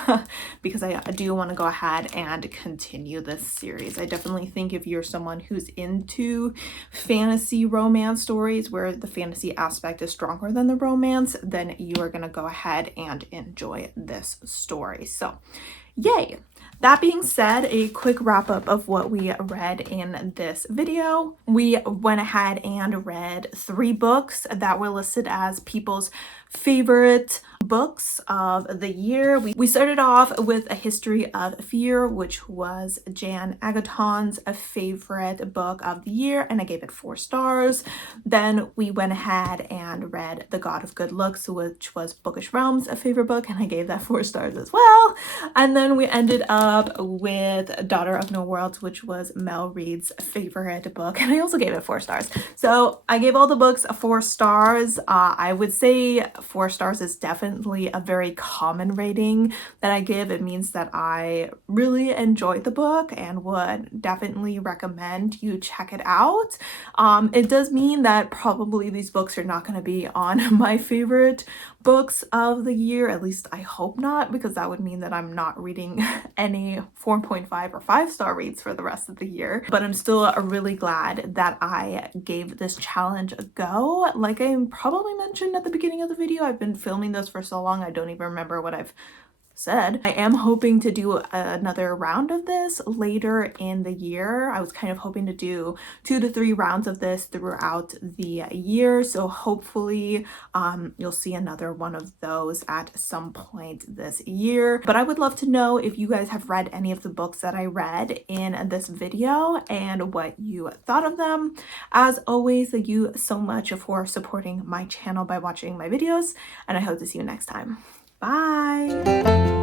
because I do want to go ahead and continue this series. I definitely think if you're someone who's into fantasy romance stories where the fantasy aspect is stronger than the romance, then you are going to go ahead and enjoy this story. So yay! That being said, a quick wrap up of what we read in this video. We went ahead and read 3 books that were listed as people's favorite books of the year. We started off with A History of Fear, which was Jan Agaton's favorite book of the year, and I gave it 4 stars. Then we went ahead and read The God of Good Looks, which was Bookish Realm's favorite book, and I gave that 4 stars as well. And then we ended up with Daughter of No Worlds, which was Mel Reed's favorite book, and I also gave it 4 stars. So I gave all the books 4 stars. I would say 4 stars is definitely a very common rating that I give. It means that I really enjoyed the book and would definitely recommend you check it out. It does mean that probably these books are not going to be on my favorite books of the year, at least I hope not, because that would mean that I'm not reading any 4.5 or 5-star reads for the rest of the year. But I'm still really glad that I gave this challenge a go. Like I probably mentioned at the beginning of the video, I've been filming this for so long I don't even remember what I've said. I am hoping to do another round of this later in the year. I was kind of hoping to do 2 to 3 rounds of this throughout the year, so hopefully you'll see another one of those at some point this year. But I would love to know if you guys have read any of the books that I read in this video and what you thought of them. As always, thank you so much for supporting my channel by watching my videos, and I hope to see you next time. Bye!